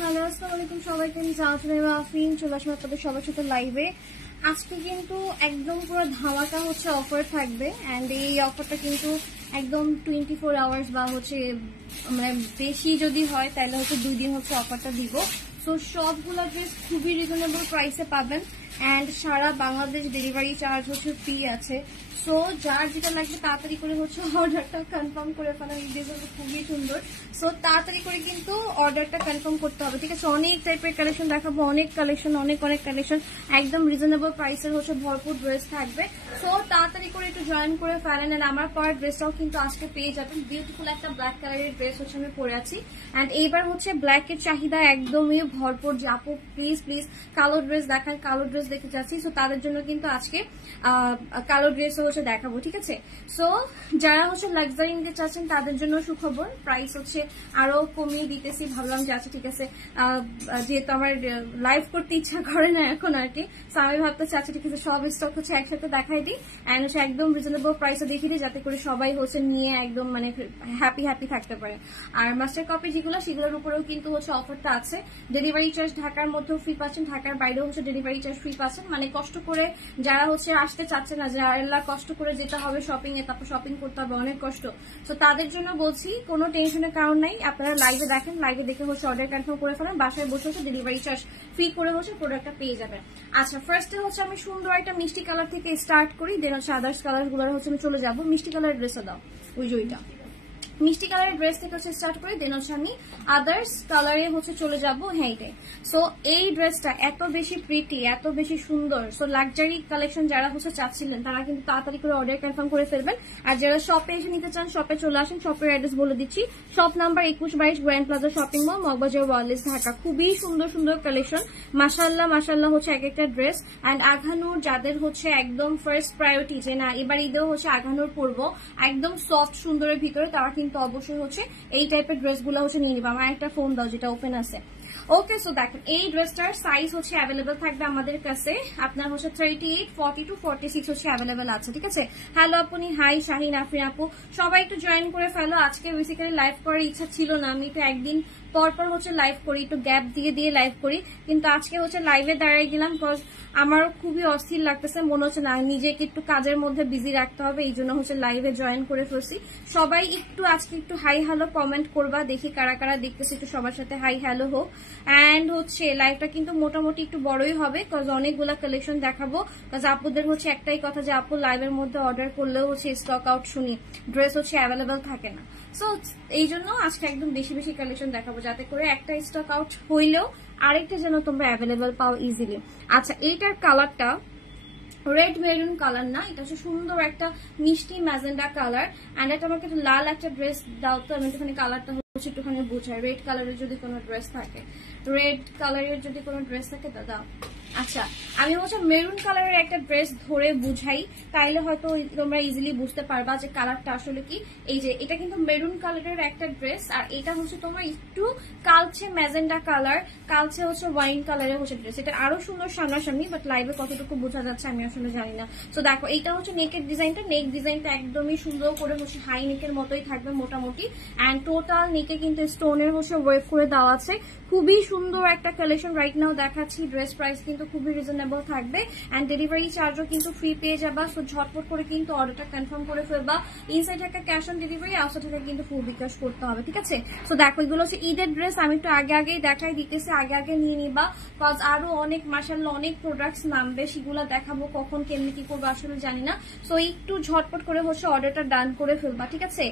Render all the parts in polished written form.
Hello আসসালামু আলাইকুম সবাইকে, আমি জাহানারা আফরিন চলে আসলাম আপনাদের সবার সাথে লাইভে। আজকে কিন্তু একদম পুরো ধামাকা হচ্ছে অফার থাকবে, অ্যান্ড এই অফারটা কিন্তু একদম 24 আওয়ার্স বা হচ্ছে মানে বেশি যদি হয় তাহলে হচ্ছে 2 দিন হচ্ছে অফারটা দিব। সো সবগুলো ড্রেস খুবই রিজনেবল প্রাইসে পাবেন, অ্যান্ড সারা বাংলাদেশ ডেলিভারি চার্জ হচ্ছে ফ্রি আছে। সো যার যেটা লাগবে তাড়াতাড়ি করে হচ্ছে অর্ডারটা কনফার্ম করে ফেলার। এই ড্রেসগুলো খুবই সুন্দর, সো তাড়াতাড়ি করে কিন্তু অর্ডারটা কনফার্ম করতে হবে, ঠিক আছে? অনেক টাইপের কালেকশন দেখাবো, অনেক কালেকশন, অনেক কালেকশন, একদম রিজনেবল প্রাইসের হচ্ছে ভরপুর ড্রেস থাকবে। সো তাড়াতাড়ি করে একটু জয়েন করে ফেলেন। অ্যান্ড আমার পর ড্রেসটাও কিন্তু আজকে পেয়ে যাবেন। বিউটিফুল একটা ব্ল্যাক কালারের ড্রেস হচ্ছে আমি পরে আছি, অ্যান্ড এইবার হচ্ছে ব্ল্যাকের চাহিদা একদমই ভরপুর। যে আপু প্লিজ প্লিজ কালো ড্রেস দেখান, কালো ড্রেস দেখতে চাচ্ছি। সো তাদের জন্য কিন্তু আজকে কালো ড্রেসও হচ্ছে দেখাবো, ঠিক আছে? সো যারা হচ্ছে লাক্সারি নিতে চাচ্ছেন তাদের জন্য সুখবর, প্রাইস হচ্ছে আরো কমিয়ে দিতেছি। ভাবলাম যে আচ্ছা ঠিক আছে, যেহেতু আমার লাইভ করতে ইচ্ছা করে না এখন আর কি, সো আমি ভাবতে চাচ্ছি ঠিক আছে সব স্টক হচ্ছে একসাথে দেখাই দিই, অ্যান্ড হচ্ছে একদম রিজনেবল প্রাইসে দেখিয়ে দিই, যাতে করে সবাই হচ্ছে নিয়ে একদম মানে হ্যাপি থাকতে পারে। আর মাস্টার কপি যেগুলো সেগুলোর উপরেও কিন্তু হচ্ছে অফারটা আছে। ডেলিভারি চার্জ ঢাকার মধ্যেও ফ্রি পাচ্ছেন, ঢাকার বাইরেও হচ্ছে ডেলিভারি চার্জ ফ্রি পাচ্ছেন। মানে কষ্ট করে যারা হচ্ছে আসতে চাচ্ছে না, যারা কষ্ট করে যেতে হবে শপিং এ, তারপর শপিং করতে হবে, অনেক কষ্ট, তো তাদের জন্য বলছি কোনো টেনশনের কারণ নাই। আপনারা লাইভে দেখেন, লাইভে দেখে হচ্ছে অর্ডার কনফার্ম করে ফেলেন, বাসায় বসে হচ্ছে ডেলিভারি চার্জ ফ্রি করে হচ্ছে প্রোডাক্টটা পেয়ে যাবেন। আচ্ছা, ফার্স্টে হচ্ছে আমি সুন্দর একটা মিষ্টি কালার থেকে স্টার্ট করি, দেন হচ্ছে আদার্স কালার গুলো হচ্ছে আমি চলে যাবো। মিষ্টি কালারের ড্রেসটা দাও, ওই যে ওইটা মিষ্টি কালারের ড্রেস থেকে হচ্ছে স্টার্ট করি, দেন হচ্ছে আমি আদার্স কালারে হচ্ছে চলে যাবো। হ্যাঁ এটাই। সো এই ড্রেসটা এত বেশি প্রিটি, এত বেশি সুন্দর। সো লাক্সারি কালেকশন যারা হচ্ছে চাচ্ছিলেন তারা কিন্তু তাড়াতাড়ি করে অর্ডার কনফার্ম করে ফেলবেন। আর যারা শপে এসে নিতে চান শপে চলে আসেন। শপের অ্যাড্রেস বলে দিচ্ছি, shop number 2122 grand plaza shopping mall, Moghbazar wireless, Dhaka. খুবই সুন্দর সুন্দর কালেকশন, মাশাআল্লাহ মাশাআল্লাহ হচ্ছে এক একটা ড্রেস। অ্যান্ড আঘানুর যাদের হচ্ছে একদম ফার্স্ট প্রায়োরিটি যে না এবার ঈদেও হচ্ছে আঘানুর পরবো একদম সফট সুন্দরের ভিতরে, তারা কিন্তু অবশ্যই হচ্ছে এই টাইপের ড্রেসগুলো হচ্ছে নিয়ে নিবা। আমার একটা ফোন দাও যেটা ওপেন আছে। ওকে, সো দেখেন এই ড্রেসটার সাইজ হচ্ছে অ্যাভেলেবেল থাকবে আমাদের কাছে। আপনার হচ্ছে 38, 42, 46 হচ্ছে অ্যাভেলেবেল আছে, ঠিক আছে? হ্যালো আপনি, হাই শাহিন, আফরিন আপু, সবাই একটু জয়েন করে ফেলো। আজকে বেসিক্যালি লাইভ করার ইচ্ছা ছিল না, আমি তো একদিন পর হচ্ছে লাইভ করি, একটু গ্যাপ দিয়ে লাইভ করি, কিন্তু আজকে হচ্ছে লাইভে দাঁড়াই গেলাম বিকজ আমার খুবই অস্থির লাগতেছে। মনে হচ্ছে না নিজেকে একটু কাজের মধ্যে বিজি রাখতে হবে, এই জন্য হচ্ছে লাইভে জয়েন করে ফেলছি। সবাই একটু আজকে একটু হাই হ্যালো কমেন্ট করবা, দেখি কারা কারা দেখতেছে, একটু সবার সাথে হাই হ্যালো হোক। অ্যান্ড হচ্ছে লাইভটা কিন্তু মোটামুটি একটু বড়ই হবে বিকজ অনেকগুলা কালেকশন দেখাবো। বিকজ আপুদের হচ্ছে একটাই কথা যে আপু লাইভের মধ্যে অর্ডার করলেও হচ্ছে স্টক আউট শুনি, ড্রেস হচ্ছে অ্যাভেলেবেল থাকে না। সো এই জন্য আজকে একদম বেশি বেশি কালেকশন দেখাবো, যাতে করে একটা স্টক আউট হইলেও আরেকটা যেন তোমরা অ্যাভেলেবেল পাও ইজিলি। আচ্ছা, এইটার কালারটা রেড মেরুন কালার না, এটা হচ্ছে সুন্দর একটা মিষ্টি ম্যাজেন্ডা কালার। অ্যান্ড এটা আমাকে একটু লাল একটা ড্রেস দাও তো, আমি একটুখানি কালারটা হচ্ছে একটুখানি বুঝাই। রেড কালারের যদি কোনো ড্রেস থাকে, রেড কালারের যদি কোনো ড্রেস থাকে তা দাও। আচ্ছা, আমি হচ্ছে মেরুন কালারের একটা ড্রেস ধরে বুঝাই, তাইলে হয়তো তোমরা ইজিলি বুঝতে পারবা যে কালারটা আসলে কি। এই যে এটা কিন্তু মেরুন কালারের একটা ড্রেস, আর এটা হচ্ছে তোমার একটু কালচে ম্যাজেন্ডা কালার, কালচে হচ্ছে ওয়াইন কালারের হচ্ছে ড্রেস। এটা আরো সুন্দর সামনাসামনি, বাট লাইভে কতটুকু বোঝা যাচ্ছে আমি আসলে জানি না। তো দেখো এইটা হচ্ছে নেকের ডিজাইনটা, নেক ডিজাইনটা একদমই সুন্দর করে হচ্ছে হাই নেকের মতোই থাকবে মোটামুটি। অ্যান্ড টোটাল নেকে কিন্তু স্টোনের হচ্ছে ওয়েভ করে দেওয়া আছে। খুবই সুন্দর একটা কালেকশন রাইট নাও দেখাচ্ছি। ড্রেস প্রাইস কিন্তু খুবই রিজনেবল থাকবে, অ্যান্ড ডেলিভারি চার্জও কিন্তু ফ্রি পেয়ে যাবা। সো ঝটপট করে কিন্তু অর্ডারটা কনফার্ম করে ফেলবা। ইনসাইড টাকা ক্যাশ অন ডেলিভারি, আউটসাইড টাকা কিন্তু ফুল বিকাশ করতে হবে, ঠিক আছে? সো দেখো এগুলো হচ্ছে ঈদের ড্রেস, আমি একটু আগেই দেখাই দিতেছি, আগে নিয়ে নিবা। কজ আরো অনেক মাশাআল্লাহ অনেক প্রোডাক্টস নামবে, সেগুলো দেখাবো, কখন কেমনি কি করবো আসলে জানি না। সো একটু ঝটপট করে হচ্ছে অর্ডারটা ডান করে ফেলবা, ঠিক আছে?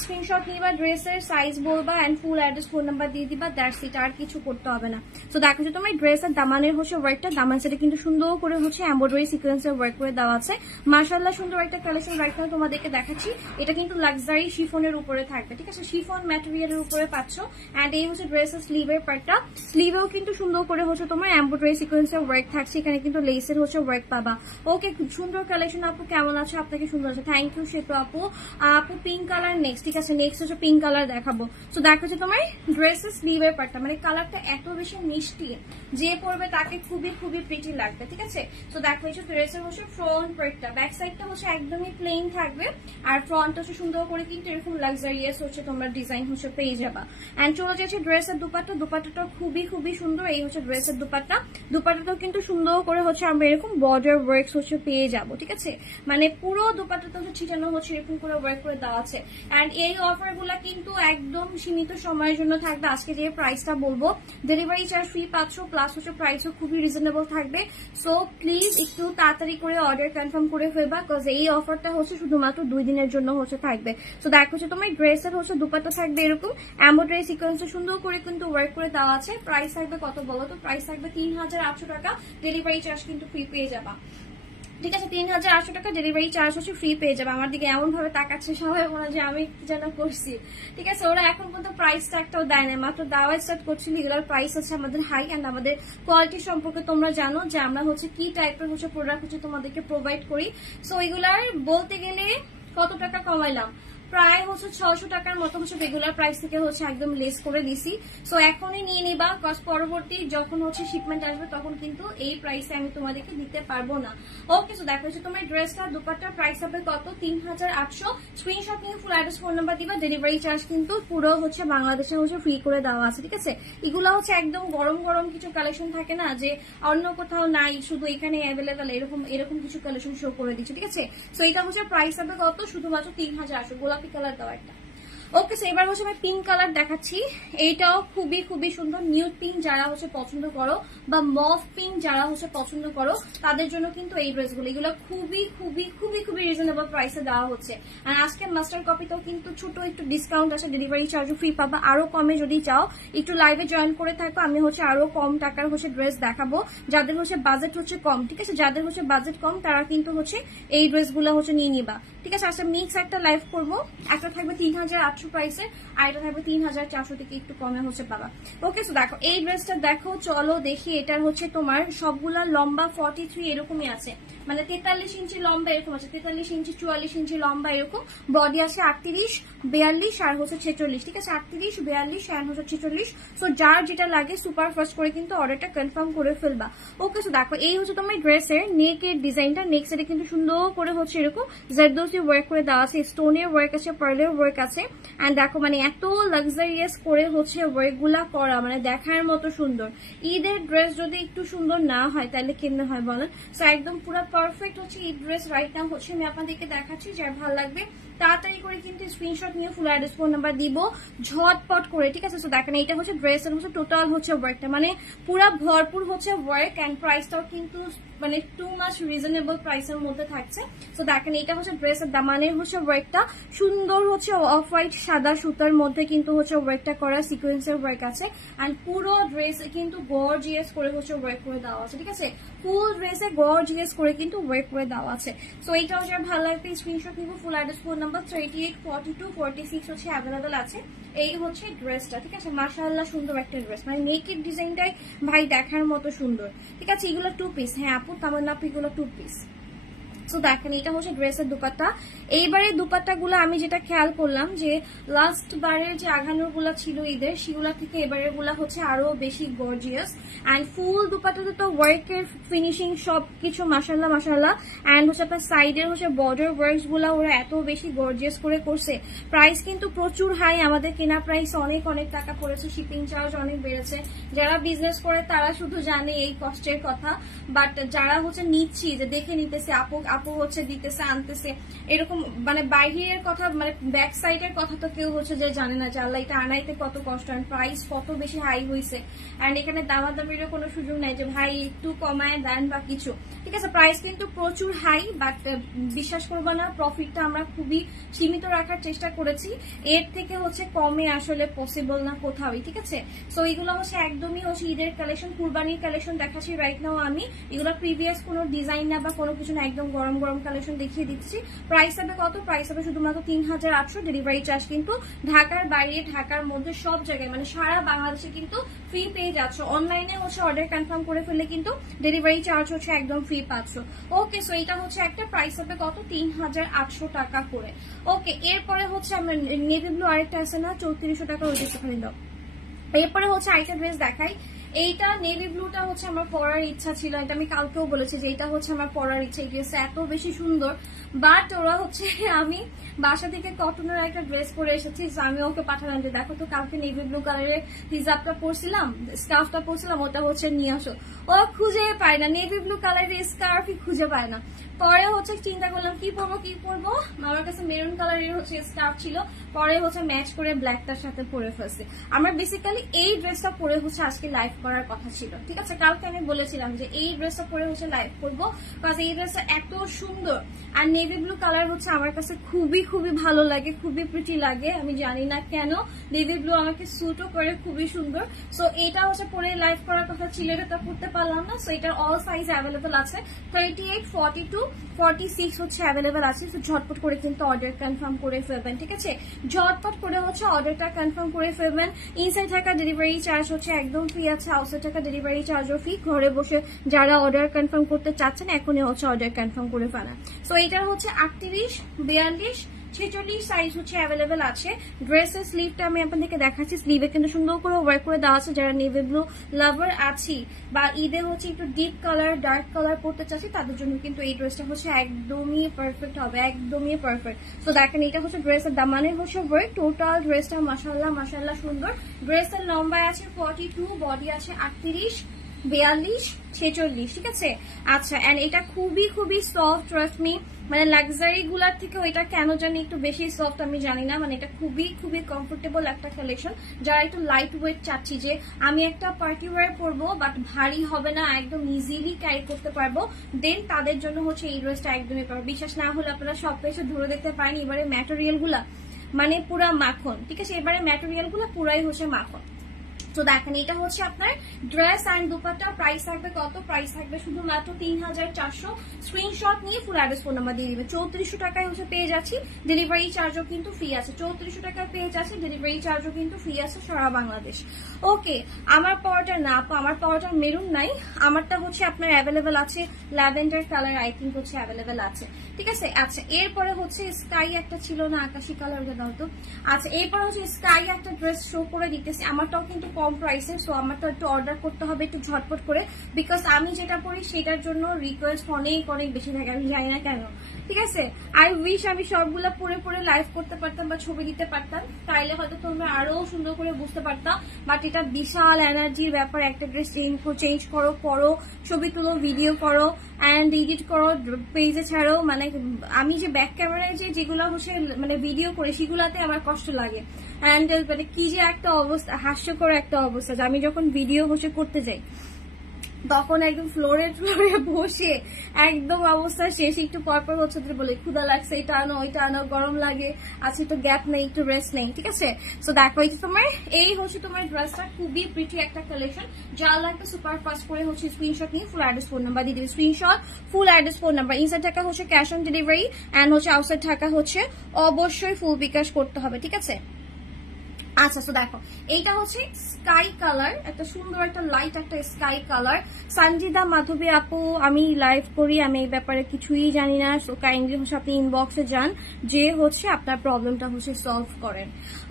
স্ক্রিনশট নিবা, ড্রেসের সাইজ বলবা, and full address phone number দিয়ে দিবা, দ্যাটস ইট, আর কিছু করতে হবে না। সো দেখো যে তোমার ড্রেসের দামানের হচ্ছে ওয়ার্কটা, দামান সেটা কিন্তু সুন্দর করে হচ্ছে এমব্রয়ডারি সিকোয়েন্সের ওয়ার্ক করে দেওয়া আছে। মাশাআল্লাহ সুন্দর একটা কালেকশন রাইট নাও তোমাদেরকে দেখাচ্ছি। এটা কিন্তু লাক্সারি শিফনের উপরে থাকবে, ঠিক আছে? শিফন ম্যাটেরিয়ালের উপরে পাচ্ছ। অ্যান্ড এই হচ্ছে ড্রেসের স্লিভের পার্টটা, স্লিভেও কিন্তু সুন্দর করে হচ্ছে তোমার এমব্রয়ডারি সিকোয়েন্সের ওয়ার্ক থাকছে, এখানে কিন্তু লেসের হচ্ছে ওয়ার্ক পাবা। ওকে, খুব সুন্দর কালেকশন। আপু কেমন আছে? আপনাকে সুন্দর আছে, থ্যাংক ইউ সেতু আপু। আপু পিঙ্ক কালার নেক্সট, ঠিক আছে? নেক্সট হচ্ছে পিঙ্ক কালার দেখাবো। তো দেখো যে তোমার ড্রেসের স্লিভের পার্টটা, মানে কালারটা এত বেশি মিষ্টি, যে পরবে তাকে খুবই খুবই প্রিটি লাগবে, ঠিক আছে। তো দেখো এই যে ড্রেসের হচ্ছে ফ্রন্ট পার্টটা, ব্যাক সাইডটা হচ্ছে একদমই প্লেন থাকবে, আর ফ্রন্ট হচ্ছে সুন্দর করে কিন্তু এরকম লাক্সারিয়াস হচ্ছে তোমরা ডিজাইন হচ্ছে পেয়ে যাবা। এন্ড চলে যাচ্ছে ড্রেসের দুপাট্টা, দুপাট্টাটা খুবই খুবই সুন্দর। এই হচ্ছে ড্রেসের দুপাট্টা, দুপাট্টাটাও কিন্তু সুন্দর করে হচ্ছে আমরা এরকম বর্ডার ওয়ার্কস হচ্ছে পেয়ে যাবো, ঠিক আছে। মানে পুরো দুপাট্টাটা হচ্ছে ছিটানো হচ্ছে এরকম করে ওয়ার্ক করে দেওয়া আছে। এন্ড এই অফার গুলা কিন্তু একদম সীমিত সময়ের জন্য থাকবে। আজকে যে প্রাইসটা বলবো, ডেলিভারি চার্জ ফ্রি পাচ্ছ, প্লাস হচ্ছে প্রাইসও খুবই রিজনেবল থাকবে। সো প্লিজ একটু তাড়াতাড়ি করে অর্ডার কনফার্ম করে ফেলবা, বিকজ এই অফারটা হচ্ছে শুধুমাত্র 2 দিনের জন্য হচ্ছে থাকবে। তো দেখো হচ্ছে তোমার ড্রেসের হচ্ছে দুপাট্টা থাকবে এরকম এমব্রয়ডারি সিকোয়েন্স সুন্দর করে কিন্তু ওয়ার্ক করে দেওয়া আছে। প্রাইস থাকবে কত বলো তো? প্রাইস থাকবে 3800 টাকা, ডেলিভারি চার্জ কিন্তু ফ্রি পেয়ে যাবা, ঠিক আছে। 3800 টাকা ডেলিভারি চার্জ হচ্ছে ফ্রি পেয়ে যাবে। আমার দিকে এমন ভাবে তাকাচ্ছে সবাই মনে হয় যে আমি কি যেন করছি, ঠিক আছে। ওরা এখন পর্যন্ত প্রাইসটা একটাও দেয় না, মাত্র দেওয়া স্টার্ট করছিল। এগুলোর প্রাইস হচ্ছে আমাদের হাই, অ্যান্ড আমাদের কোয়ালিটি সম্পর্কে তোমরা জানো যে আমরা হচ্ছে কি টাইপের হচ্ছে প্রোডাক্ট হচ্ছে তোমাদেরকে প্রোভাইড করি। সো এগুলার বলতে গেলে কত টাকা কমাইলাম, প্রায় হচ্ছে 600 টাকার মতো হচ্ছে রেগুলার প্রাইস থেকে হচ্ছে একদম লেস করে দিছি। সো এখনই নিয়ে নিবা, কজ পরবর্তী যখন হচ্ছে শিপমেন্ট আসবে তখন কিন্তু এই প্রাইসে আমি তোমাদেরকে দিতে পারবো না। ওকে, সো দেখো হচ্ছে তোমার ড্রেসটা দুপাট্টার প্রাইস হবে কত? 3800। স্ক্রিনশট নিয়ে ফুল অ্যাড্রেস ফোন নাম্বার দিবা। ডেলিভারি চার্জ কিন্তু পুরো হচ্ছে বাংলাদেশে হচ্ছে ফ্রি করে দেওয়া আছে, ঠিক আছে। এগুলো হচ্ছে একদম গরম গরম কিছু কালেকশন থাকে না যে অন্য কোথাও নাই, শুধু এখানে অ্যাভেলেবেল, এরকম কিছু কালেকশন শো করে দিচ্ছে, ঠিক আছে। সো এটা হচ্ছে প্রাইস হবে কত? শুধুমাত্র 3800। গোলাপি কালার দেওয়া একটা। ওকে, সো এবার হচ্ছে আমি পিঙ্ক কালার দেখাচ্ছি। এইটাও খুবই খুবই সুন্দর। নিউড পিঙ্ক যারা হচ্ছে পছন্দ করো বা মভ পিঙ্ক যারা হচ্ছে পছন্দ করো তাদের জন্য কিন্তু এই ড্রেসগুলো, এগুলো খুবই খুবই খুবই খুবই রিজনেবল প্রাইসে দেওয়া হচ্ছে। আর আজকে মাস্টার কপিতেও কিন্তু ছোট একটু ডিসকাউন্ট আছে, ডেলিভারি চার্জও ফ্রি পাবা। আরো কমে যদি চাও একটু লাইভে জয়েন করে থাকো, আমি হচ্ছে আরো কম টাকার হচ্ছে ড্রেস দেখাবো। যাদের হচ্ছে বাজেট হচ্ছে কম, ঠিক আছে, যাদের হচ্ছে বাজেট কম তারা কিন্তু হচ্ছে এই ড্রেসগুলো হচ্ছে নিয়ে নিবা, ঠিক আছে। আচ্ছা, মিক্স একটা লাইভ করবো, একটা থাকবে 3800 প্রাইসে, আর এটা থাকবে 3400 থেকে একটু কমে হচ্ছে পাবা। ওকে, সো দেখো এই ড্রেসটা দেখো, চলো দেখি। এটার হচ্ছে তোমার সবগুলা লম্বা 43 এরকমই আছে, মানে 43 ইঞ্চি লম্বা এরকম আছে, 43 ইঞ্চি 44 ইঞ্চি লম্বা এরকম। বডি আছে 38, 42 আর হচ্ছে 46, ঠিক আছে। 38, 42 আর হচ্ছে 46। সো যার যেটা লাগে সুপার ফাস্ট করে কিন্তু অর্ডারটা কনফার্ম করে ফেলবা। ওকে, সো দেখো এই হচ্ছে তোমার ড্রেসের নেকের ডিজাইনটা। নেক সাইডে কিন্তু সুন্দর করে হচ্ছে এরকম জেরদোসি ওয়ার্ক করে দেওয়া আছে, স্টোনের ওয়ার্ক আছে, পার্লের ওয়ার্ক আছে। এন্ড দেখো মানে এত লাক্সারিয়াস করে হচ্ছে ওয়ার্ক গুলা করা, মানে দেখার মতো সুন্দর। ঈদের ড্রেস যদি একটু সুন্দর না হয় তাহলে কেমনে হয় বলেন? সো একদম পুরো পারফেক্ট হচ্ছে ঈদ ড্রেস রাইট নাও হচ্ছে আমি আপনাদেরকে দেখাচ্ছি। যার ভালো লাগবে তাড়াতাড়ি করে কিন্তু স্ক্রিনশট নিয়ে ফুল অ্যাড্রেস ফোন নাম্বার দিব ঝটপট করে, ঠিক আছে। সো দেখেন এটা হচ্ছে ড্রেসের হচ্ছে টোটাল হচ্ছে ওয়ার্কটা, মানে পুরো ভরপুর হচ্ছে ওয়ার্ক, এন্ড প্রাইসটাও কিন্তু মানে টু মাচ রিজনেবল প্রাইসের মধ্যে থাকছে। সো দেখেন এটা হচ্ছে ড্রেসের দামানের হচ্ছে ওয়ার্কটা সুন্দর হচ্ছে অফ হোয়াইট সাদা সুতার মধ্যে কিন্তু হচ্ছে ওয়ার্কটা করা, সিকোয়েন্সের ওয়ার্ক আছে। এন্ড পুরো ড্রেসে কিন্তু গর্জিয়াস করে হচ্ছে ওয়ার্ক করে দেওয়া আছে, ঠিক আছে। ফুল ড্রেসে গর্জিয়াস করে কিন্তু ওয়ার্ক করে দেওয়া আছে। সো এইটাও যার ভালো লাগবে স্ক্রিনশট নিব। ফুল অ্যাড্রেস ফোন নাম্বার 38, 42, 46 হচ্ছে অ্যাভেলেবেল আছে। এই হচ্ছে ড্রেসটা, ঠিক আছে। মাশাআল্লাহ সুন্দর একটা ড্রেস, মানে নেকের ডিজাইনটাই ভাই দেখার মতো সুন্দর, ঠিক আছে। এগুলো 2 পিস, হ্যাঁ আপু তামান্না আপু এগুলো 2 পিস। সো দেখেন এটা হচ্ছে ড্রেসের দুপাট্টা। এইবারে দুপাট্টা গুলো আমি যেটা খেয়াল করলাম যে লাস্ট বারের যে আঘানোর গুলা ছিল ঈদের, সেগুলা থেকে এবারের গুলা হচ্ছে আরো বেশি গর্জিয়াস। এন্ড ফুল দুপাট্টাতে তো ওয়ার্কের ফিনিশিং সবকিছু মাশাআল্লাহ মাশাআল্লাহ। এন্ড হচ্ছে আপনার সাইডের হচ্ছে বর্ডার ওয়ার্কস গুলা ওরা এত বেশি গর্জিয়াস করে করছে। প্রাইস কিন্তু প্রচুর হাই, আমাদের কেনা প্রাইস অনেক অনেক টাকা পড়েছে, শিপিং চার্জ অনেক বেড়েছে। যারা বিজনেস করে তারা শুধু জানে এই কষ্টের কথা, বাট যারা হচ্ছে নিচ্ছি যে দেখে নিতেছে আপু আপু হচ্ছে দিতেছে আনতেছে এরকম, মানে বাইরের কথা, মানে ব্যাক সাইডের কথা তো কেউ হচ্ছে যে জানে না যে আল্লাহ এটা আনাইতে কত কষ্ট, আর প্রাইস কত বেশি হাই হয়েছে। এন্ড এখানে দামাদামিরও কোনো সুযোগ নাই যে ভাই একটু কমায় দেন বা কিছু, ঠিক আছে। প্রাইস কিন্তু প্রচুর হাই, বাট বিশ্বাস করবো না, প্রফিটটা আমরা খুবই সীমিত রাখার চেষ্টা করেছি। এর থেকে হচ্ছে কমে আসলে পসিবল না কোথাওই, ঠিক আছে। সো এগুলো হচ্ছে একদমই হচ্ছে ঈদের কালেকশন, কুরবানির কালেকশন দেখাচ্ছি রাইট নাও আমি। এগুলো প্রিভিয়াস কোনো ডিজাইন না বা কোনো কিছু না, একদম গরম গরম কালেকশন দেখিয়ে দিচ্ছি। প্রাইস হবে কত? প্রাইস হবে শুধুমাত্র 3800। ডেলিভারি চার্জ কিন্তু ঢাকার বাইরে ঢাকার মধ্যে সব জায়গায়, মানে সারা বাংলাদেশে কিন্তু ফ্রি পেয়ে যাচ্ছ। অনলাইনে হচ্ছে অর্ডার কনফার্ম করে ফেললে কিন্তু ডেলিভারি চার্জ হচ্ছে একদম ফ্রি পাচ্ছ। ওকে, সো এটা হচ্ছে একটা প্রাইস হবে কত? 3800 টাকা করে। ওকে, এরপরে হচ্ছে আমরা নেভি ব্লু আরেকটা আছে না 3400 টাকা, ওইটা একটুখানি দাও। এরপরে হচ্ছে আরেকটা ড্রেস দেখাই। এইটা নেভি ব্লুটা হচ্ছে আমার পরার ইচ্ছা ছিল, এটা আমি কালকেও বলেছি যে এটা হচ্ছে আমার পরার ইচ্ছা। এই ড্রেসটা এত বেশি সুন্দর, বাট ওরা হচ্ছে আমি বাসা থেকে কটনের একটা ড্রেস পরে এসেছি, আমি ওকে পাঠালাম যে দেখো তো কালকে নেভি ব্লু কালারের হিজাবটা পরছিলাম, স্কার্ফটা পরছিলাম, ওটা হচ্ছে নিয়ে আসো। ও খুঁজে পায় না, নেভি ব্লু কালারের স্কার্ফই খুঁজে পায় না। পরে হচ্ছে চিন্তা করলাম কি পরবো, আমার কাছে মেরুন কালারের হচ্ছে স্কার্ফ ছিল, পরে হচ্ছে ম্যাচ করে ব্ল্যাকটার সাথে পরে ফেলছি। আমার বেসিক্যালি এই ড্রেসটা পরে হচ্ছে আজকে লাইভ করার কথা ছিল, ঠিক আছে। কালকে আমি বলেছিলাম যে এই ড্রেসটা পরে হচ্ছে লাইভ করবো, কারণ এই ড্রেসটা এত সুন্দর। আর নেভি ব্লু কালার হচ্ছে আমার কাছে খুবই খুবই ভালো লাগে, খুবই প্রিটি লাগে, আমি জানি না কেন নেভি ব্লু আমাকে স্যুটও করে, খুবই সুন্দর। সো এটা হচ্ছে পরে লাইভ করার কথা ছিল, এটা করতে পারলাম না। সো এটার অল সাইজ অ্যাভেলেবল আছে, 38, 42, 46 হচ্ছে অ্যাভেলেবল আছে। তো ঝটপট করে কিন্তু অর্ডার কনফার্ম করে ফেলবেন, ঠিক আছে। ঝটপট করে হচ্ছে অর্ডারটা কনফার্ম করে ফেলবেন। ইনসাইড থাকা ডেলিভারি চার্জ হচ্ছে একদম ফ্রি আছে, আউটসাইড থাকা ডেলিভারি চার্জও ফ্রি। ঘরে বসে যারা অর্ডার কনফার্ম করতে চাচ্ছেন এখনই হচ্ছে অর্ডার কনফার্ম করে ফেলেন। সো এটার হচ্ছে 38, 42, 46 সাইজ হচ্ছে অ্যাভেলেবেল আছে। ড্রেসের স্লিভটা আমি আপনাদেরকে দেখাচ্ছি, স্লিভে কিন্তু সুন্দর করে ওয়ার্ক করে দেওয়া আছে। যারা নেভি ব্লু লাভার আছি বা ঈদে হচ্ছে একটু ডিপ কালার, ডার্ক কালার পড়তে চাচ্ছি, তাদের জন্য কিন্তু এই ড্রেসটা হচ্ছে একদমই পারফেক্ট হবে, একদমই পারফেক্ট। তো দেখেন এটা হচ্ছে ড্রেসের দামানে হচ্ছে ওয়ার্ক, টোটাল ড্রেসটা মাশাআল্লাহ মাশাআল্লাহ সুন্দর। ড্রেসের লম্বায় আছে 42, বডি আছে 38, 42, 46, ঠিক আছে। আচ্ছা, এন্ড এটা খুবই খুবই সফট, ট্রাস্ট মি, মানে লাক্সারি গুলার থেকে এটা কেন জানি একটু বেশি সফট, আমি জানি না, মানে এটা খুবই খুবই কমফোর্টেবল একটা কালেকশন। যারা একটু লাইট ওয়েট চাচ্ছি যে আমি একটা পার্টি ওয়্যার পরবো বাট ভারী হবে না, একদম ইজিলি ক্যারি করতে পারবো, দেন তাদের জন্য হচ্ছে এই ড্রেসটা একদমই পারবো। বিশ্বাস না হলে আপনারা সব এসে ধরে দেখতে পারেন। এবারে ম্যাটেরিয়াল গুলা মানে পুরা মাখন, ঠিক আছে, এবারে ম্যাটেরিয়াল গুলা পুরাই হচ্ছে মাখন। তো দেখেন এটা হচ্ছে আপনার ড্রেস অ্যান্ড দুপাট্টা। প্রাইস থাকবে কত? প্রাইস থাকবে শুধুমাত্র 3400। স্ক্রিনশট নিয়ে ফুল অ্যাড্রেস ফোন নাম্বার দিয়ে দিবে। 3400 টাকায় হচ্ছে পেয়ে যাচ্ছি, ডেলিভারি চার্জও কিন্তু ফ্রি আছে। 3400 টাকায় পেয়ে যাচ্ছে, ডেলিভারি চার্জও কিন্তু ফ্রি আছে সারা বাংলাদেশ। ওকে, আমার পাওয়াটা না আপা, আমার পাওয়াটা মেরুন নাই, আমারটা হচ্ছে আপনার অ্যাভেলেবেল আছে ল্যাভেন্ডার কালার, আই থিঙ্ক হচ্ছে অ্যাভেলেবেল আছে, ঠিক আছে। আচ্ছা, এরপরে হচ্ছে স্কাই একটা ছিল না, আকাশি কালার দাও তো। আচ্ছা, এরপরে হচ্ছে স্কাই একটা ড্রেস শো করে দিতেছি, আমারটাও কিন্তু কম প্রাইসে। সো আমারটা একটু অর্ডার করতে হবে একটু ঝটপট করে, বিকজ আমি যেটা পড়ি সেটার জন্য রিকোয়েস্ট অনেক অনেক বেশি থাকে, আমি জানি না কেন, ঠিক আছে। আই উইশ আমি সবগুলা পরে পরে লাইভ করতে পারতাম বা ছবি দিতে পারতাম, তাইলে হয়তো তোমরা আরো সুন্দর করে বুঝতে পারতাম। বাট এটা বিশাল এনার্জির ব্যাপার, একটা ড্রেস চেঞ্জ করো, পরো, ছবি তুলো, ভিডিও করো অ্যান্ড এডিট করো, পেজে ছাড়ো। মানে আমি যে ব্যাক ক্যামেরায় যেগুলো হচ্ছে মানে ভিডিও করি সেগুলাতে আমার কষ্ট লাগে। অ্যান্ড মানে কি যে একটা অবস্থা, হাস্যকর একটা অবস্থা, যে আমি যখন ভিডিও হচ্ছে করতে যাই তখন একদম ফ্লোরে বসে একদম অবস্থা শেষ। একটু পরপর হচ্ছে বলে ক্ষুধা লাগছে, এটা আনো ওইটা আনো, গরম লাগে, আচ্ছা একটু গ্যাপ নেই, একটু রেস্ট নেই, ঠিক আছে। সো দেখো এই তোমার এই হচ্ছে তোমার ড্রেসটা খুবই প্রিটি একটা কালেকশন। যা লাগবে সুপার ফাস্ট করে হচ্ছে স্ক্রিনশট নিয়ে ফুল অ্যাড্রেস ফোন নাম্বার দিয়ে দিবে। Screenshot, full address phone number. Inside টাকা হচ্ছে ক্যাশ অন ডেলিভারি অ্যান্ড হচ্ছে আউটসাইড টাকা হচ্ছে অবশ্যই ফুল বিকাশ করতে হবে, ঠিক আছে। আচ্ছা, তো দেখো এইটা হচ্ছে স্কাই কালার, একটা সুন্দর একটা লাইট একটা স্কাই কালার। সঞ্জিদা মাধবী আপু, আমি লাইভ করি, আমি এই ব্যাপারে কিছুই জানি না, সো কাইন্ডলি হচ্ছে আপনি ইনবক্সে যান, যে হচ্ছে আপনার প্রবলেমটা হচ্ছে সলভ করেন।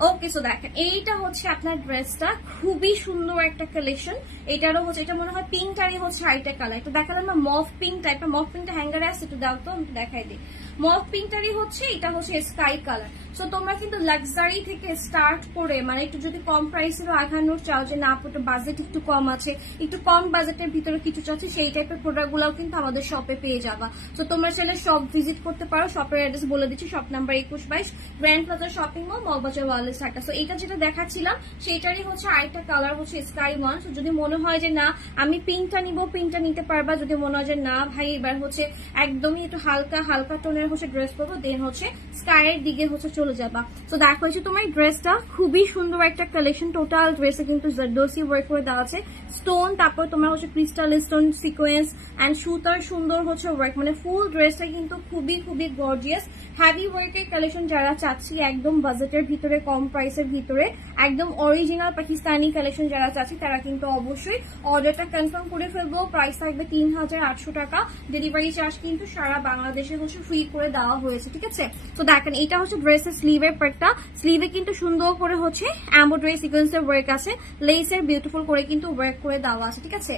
ওকে, সো দেখেন এইটা হচ্ছে আপনার ড্রেসটা, খুবই সুন্দর একটা কালেকশন। এটারও হচ্ছে, এটা মনে হয় পিঙ্কটারই হচ্ছে আরেকটা কালার, একটু দেখালাম না, মফ পিঙ্ক টাইপের। মফ পিঙ্কটা হ্যাঙ্গারে আসছে, একটু দাও তো, দেখাই দিই। মফ পিঙ্কটারই হচ্ছে, এটা হচ্ছে স্কাই কালার। সো তোমরা কিন্তু লাক্সারি থেকে স্টার্ট করে মানে একটু যদি কম প্রাইসেরও আঘানোর চাও, যে না আপনার বাজেট একটু কম আছে, একটু কম বাজেটের ভিতরে কিছু চাচ্ছে, সেই টাইপের প্রোডাক্ট গুলাও কিন্তু আমাদের শপে পেয়ে যাবা। তো তোমরা চাইলে শপ ভিজিট করতে পারো। শপের অ্যাড্রেস বলে দিচ্ছি, shop number 2122 grand plaza shopping mall, Moghbazar Wallace Dhaka. So এটা যেটা দেখাচ্ছিলাম সেইটারই হচ্ছে আরেকটা কালার হচ্ছে স্কাই ওয়ান। তো যদি মনে হয় যে না আমি পিঙ্কটা নিবো, পিঙ্কটা নিতে পারবা। যদি মনে হয় যে না ভাই এবার হচ্ছে একদমই একটু হালকা হালকা টোনের হচ্ছে ড্রেস করবো, দেন হচ্ছে স্কাইয়ের দিকে হচ্ছে চলে যাবা। তো দেখো হচ্ছে তোমার ড্রেসটা খুবই সুন্দর একটা কালেকশন। টোটাল ড্রেসে কিন্তু জারদোসি ওয়ার্ক করে দেওয়া আছে, স্টোন, তারপর তোমার হচ্ছে ক্রিস্টাল স্টোন সিকোয়েন্স অ্যান্ড সুতার সুন্দর হচ্ছে ওয়ার্ক, মানে ফুল ড্রেসটা কিন্তু খুবই খুবই গর্জিয়াস। হ্যাভি ওয়ার্কের কালেকশন যারা চাচ্ছি, একদম বাজেটের ভিতরে, কম প্রাইসের ভিতরে, একদম অরিজিনাল পাকিস্তানি কালেকশন যারা চাচ্ছি তারা কিন্তু অবশ্যই অর্ডারটা কনফার্ম করে ফেলবো। প্রাইস থাকবে 3800 টাকা। ডেলিভারি চার্জ কিন্তু সারা বাংলাদেশে হচ্ছে ফ্রি করে দেওয়া হয়েছে, ঠিক আছে। তো দেখেন এটা হচ্ছে ড্রেসের স্লিভের পার্টটা। স্লিভে কিন্তু সুন্দর করে হচ্ছে এমব্রয়ডারি সিকোয়েন্সের ওয়ার্ক আছে, লেসের বিউটিফুল করে কিন্তু ওয়ার্ক করে দেওয়া আছে, ঠিক আছে।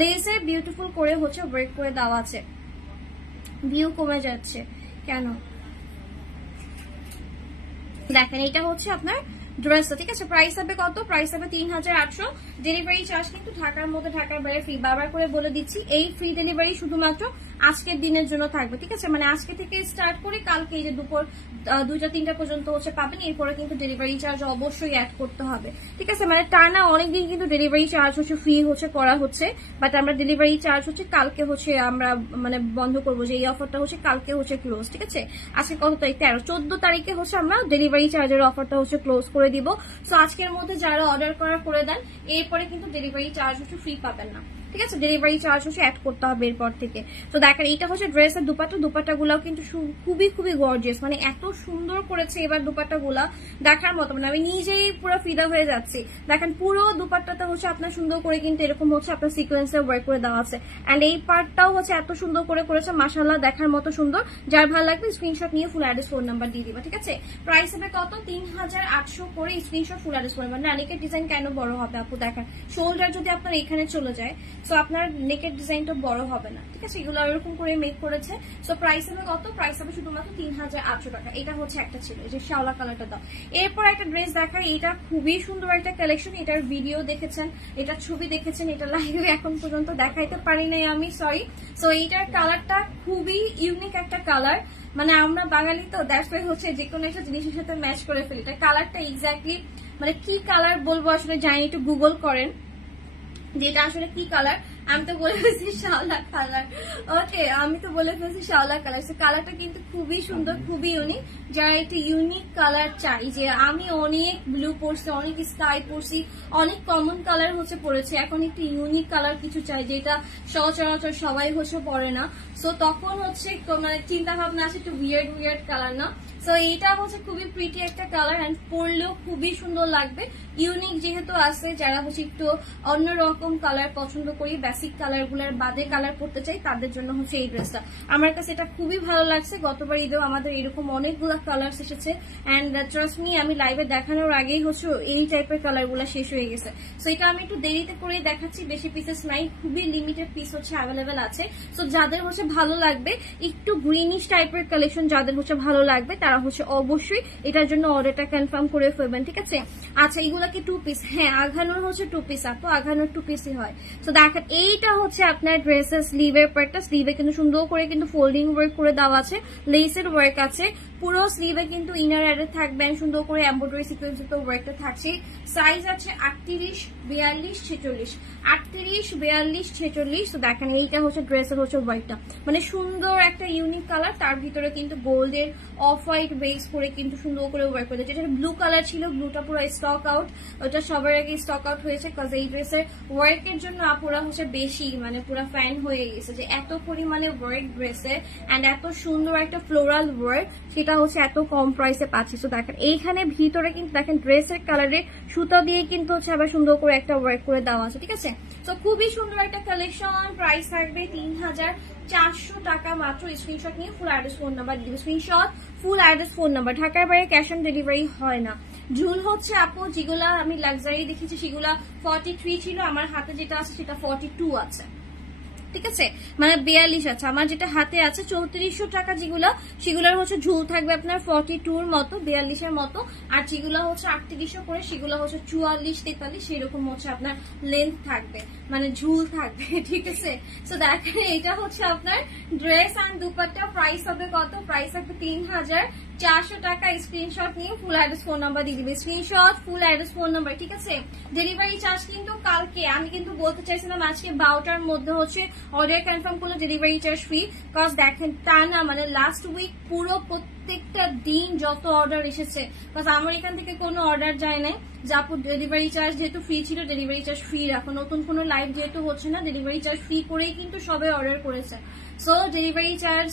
লেসের বিউটিফুল করে হচ্ছে ওয়ার্ক করে দেওয়া আছে। ভিউ কমে যাচ্ছে কেন? দেখেন এটা হচ্ছে আপনার ড্রেসটা, ঠিক আছে। প্রাইস হবে কত? প্রাইস হবে 3800। ডেলিভারি চার্জ কিন্তু ঢাকার মধ্যে, ঢাকার বাইরে ফ্রি। বারবার করে বলে দিচ্ছি, এই ফ্রি ডেলিভারি শুধুমাত্র আজকের দিনের জন্য থাকবে, ঠিক আছে। মানে আজকে থেকে স্টার্ট করে কালকে এই যে দুপুর 2টা-3টা পর্যন্ত হচ্ছে পাবেন। এরপরে কিন্তু ডেলিভারি চার্জ অবশ্যই অ্যাড করতে হবে, ঠিক আছে। মানে টানা অনেকদিন কিন্তু ডেলিভারি চার্জ হচ্ছে ফ্রি হচ্ছে করা হচ্ছে, বাট আমরা ডেলিভারি চার্জ হচ্ছে কালকে হচ্ছে আমরা মানে বন্ধ করবো, যে এই অফারটা হচ্ছে কালকে হচ্ছে ক্লোজ, ঠিক আছে। আজকে কত তারিখ? 14 তারিখে হচ্ছে আমরা ডেলিভারি চার্জের অফারটা হচ্ছে ক্লোজ করে দিব। সো আজকের মধ্যে যারা অর্ডার করে দেন, এরপরে কিন্তু ডেলিভারি চার্জ হচ্ছে ফ্রি পাবেন না, ঠিক আছে। ডেলিভারি চার্জ হচ্ছে অ্যাড করতে হবে এরপর থেকে। তো দেখেন এইটা হচ্ছে ড্রেসের দুপাট্টা। দুপাট্টা গুলাও কিন্তু খুবই খুবই গর্জিয়াস, মানে এত সুন্দর করেছে এবার দুপাট্টা গুলা দেখার মতো, মানে আমি নিজেই পুরো ফিদা হয়ে যাচ্ছি। দেখেন পুরো দুপাট্টাটা হচ্ছে আপনার সুন্দর করে কিন্তু এরকম হচ্ছে আপনার সিকোয়েন্সের ওয়ার্ক করে দেওয়া আছে। এন্ড এই পার্টটাও হচ্ছে এত সুন্দর করে করেছে, মাশাআল্লাহ দেখার মতো সুন্দর। যার ভালো লাগবে স্ক্রিনশট নিয়ে ফুল অ্যাড্রেস ফোন নাম্বার দিয়ে দিবা, ঠিক আছে। প্রাইস হবে কত? 3800 করে। Screenshot full address phone number. নানিকের ডিজাইন কেন বড় হবে আপু? দেখেন শোল্ডার যদি আপনার এখানে চলে যায়, সো আপনার নেকের ডিজাইনটা বড় হবে না, ঠিক আছে। এগুলো এরকম করে মেক করেছে। সো প্রাইস হবে কত? প্রাইস হবে শুধুমাত্র 3800 টাকা। এটা হচ্ছে একটা ছিল, এই যে শাওলা কালারটা দাও। এরপর একটা ড্রেস দেখাই, এটা খুবই সুন্দর একটা কালেকশন। এটার ভিডিও দেখেছেন, এটার ছবি দেখেছেন, এটা লাইভে এখন পর্যন্ত দেখাইতে পারি নাই আমি, সরি। সো এইটার কালারটা খুবই ইউনিক একটা কালার, মানে আমরা বাঙালি তো দ্যাটস ওয়াই হচ্ছে যে কোনো একটা জিনিসের সাথে ম্যাচ করে ফেলি। এটা কালারটা এক্স্যাক্টলি মানে কি কালার বলবো আসলে জানি, একটু গুগল করেন যেটা আসলে কি কালার। আমি তো বলে ফেলছি শাওলা কালার, ওকে আমি তো বলে ফেলছি শাওলা কালার। কালারটা কিন্তু খুবই সুন্দর, খুবই ইউনিক। যারা একটু ইউনিক কালার চাই, যে আমি অনেক ব্লু পরছি, অনেক স্কাই পরছি, অনেক কমন কালার হচ্ছে পড়েছে, এখন একটু ইউনিক কালার কিছু চাই যেটা সচরাচর সবাই হচ্ছে পরে না। সো তখন হচ্ছে মানে চিন্তা ভাবনা আছে একটু উইয়ার্ড কালার না। সো এইটা হচ্ছে খুবই প্রিটি একটা কালার, এন্ড পরলেও খুবই সুন্দর লাগবে। ইউনিক যেহেতু আছে, যারা হচ্ছে একটু অন্যরকম কালার পছন্দ করি, বেসিক কালার গুলার বাদে কালার পড়তে চাই, তাদের জন্য হচ্ছে এই ড্রেসটা। আমার কাছে এটা খুবই ভালো লাগছে। গতবার ঈদেও আমাদের এরকম অনেকগুলো কালার এসেছে, এন্ড ট্রাস্ট মি আমি লাইভে দেখানোর আগেই হচ্ছে এই টাইপের কালার গুলা শেষ হয়ে গেছে। সো এটা আমি একটু দেরিতে করে দেখাচ্ছি, বেশি পিসেস নাই, খুবই লিমিটেড পিস হচ্ছে অ্যাভেলেবেল আছে। সো যাদের হচ্ছে ভালো লাগবে, একটু গ্রিনিশ টাইপের কালেকশন যাদের হচ্ছে ভালো লাগবে, তারা হচ্ছে অবশ্যই এটার জন্য অর্ডারটা কনফার্ম করে ফেলবেন, ঠিক আছে। আচ্ছা এগুলা কি 2 পিস? হ্যাঁ আঘানোর হচ্ছে 2 পিস আপু, আঘানোর 2 পিসই হয়। তো দেখেন এইটা হচ্ছে আপনার ড্রেসের স্লিভের পার্টটা। স্লিভে কিন্তু সুন্দর করে কিন্তু ফোল্ডিং ওয়ার্ক করে দেওয়া আছে, লেসের ওয়ার্ক আছে পুরো স্লিভে, কিন্তু ইনার অ্যাডে থাকবেন সুন্দর করে এমব্রয়ডারি সিকোয়েন্সের তো ওয়ার্কটা থাকছে। সাইজ আছে 38, 42, 46, 38, 42, 46। তো দেখেন এইটা হচ্ছে ড্রেসের হচ্ছে ওয়ার্কটা, মানে সুন্দর একটা ইউনিক কালার, তার ভিতরে কিন্তু গোল্ডের অফ হোয়াইট বেস করে কিন্তু সুন্দর করে ওয়ার্ক করে। যেটা ব্লু কালার ছিল, ব্লুটা পুরো স্টক আউট, ওটা সবার আগে স্টক আউট হয়েছে, কজ এই ড্রেসের ওয়ার্কের জন্য আপুরা হচ্ছে বেশি মানে পুরো ফ্যান হয়ে গেছে, যে এত পরিমাণে ওয়ার্ক ড্রেসের এন্ড এত সুন্দর একটা ফ্লোরাল ওয়ার্ক, সেটা হচ্ছে এত কম প্রাইসে পাচ্ছি। তো দেখেন এইখানে ভিতরে কিন্তু দেখেন ড্রেসের কালারে সুতা দিয়ে কিন্তু হচ্ছে আবার সুন্দর করে একটা ওয়ার্ক করে দেওয়া আছে, ঠিক আছে। তো খুবই সুন্দর একটা কালেকশন। প্রাইস থাকবে 3400 টাকা মাত্র। স্ক্রিনশট নিয়ে ফুল অ্যাড্রেস ফোন নাম্বার দিবে, screenshot full address phone number. ঢাকার বাইরে ক্যাশ অন ডেলিভারি হয় না। ঝুল হচ্ছে আপু যেগুলা আমি লাক্সারি দেখেছি সেগুলা 43 ছিল, আমার হাতে যেটা আছে সেটা 42 আছে, ঠিক আছে, মানে 42 আছে। আমার যেটা হাতে আছে 3400 টাকা যেগুলো, সেগুলোর হচ্ছে ঝুল থাকবে আপনার 42 মতো, 42 মতো, আর যেগুলো হচ্ছে 3800 করে সেগুলো হচ্ছে 44, 43 সেরকম হচ্ছে আপনার লেন্থ থাকবে, মানে ঝুল থাকবে, ঠিক আছে। তো দেখেন এটা হচ্ছে আপনার ড্রেস অ্যান্ড দুপাট্টা। প্রাইস হবে কত? প্রাইস হবে 3400 টাকা। স্ক্রিনশট নিয়ে ফুল অ্যাড্রেস ফোন নাম্বার দিয়ে দিবে, screenshot full address phone number, ঠিক আছে। ডেলিভারি চার্জ কিন্তু কালকে, আমি কিন্তু বলতে চাইছিলাম আজকে 12টার মধ্যে হচ্ছে অর্ডার কনফার্ম করলে ডেলিভারি চার্জ ফ্রি। কজ দেখেন টানা মানে লাস্ট উইক পুরো প্রত্যেকটা দিন যত অর্ডার এসেছে, কজ আমার এখান থেকে কোনো অর্ডার যায় নাই, যাপুর ডেলিভারি চার্জ যেহেতু ফ্রি ছিল, ডেলিভারি চার্জ ফ্রি রাখো, নতুন কোনো লাইভ যেহেতু হচ্ছে না, ডেলিভারি চার্জ ফ্রি করেই কিন্তু সবাই অর্ডার করেছে। সো ডেলিভারি চার্জ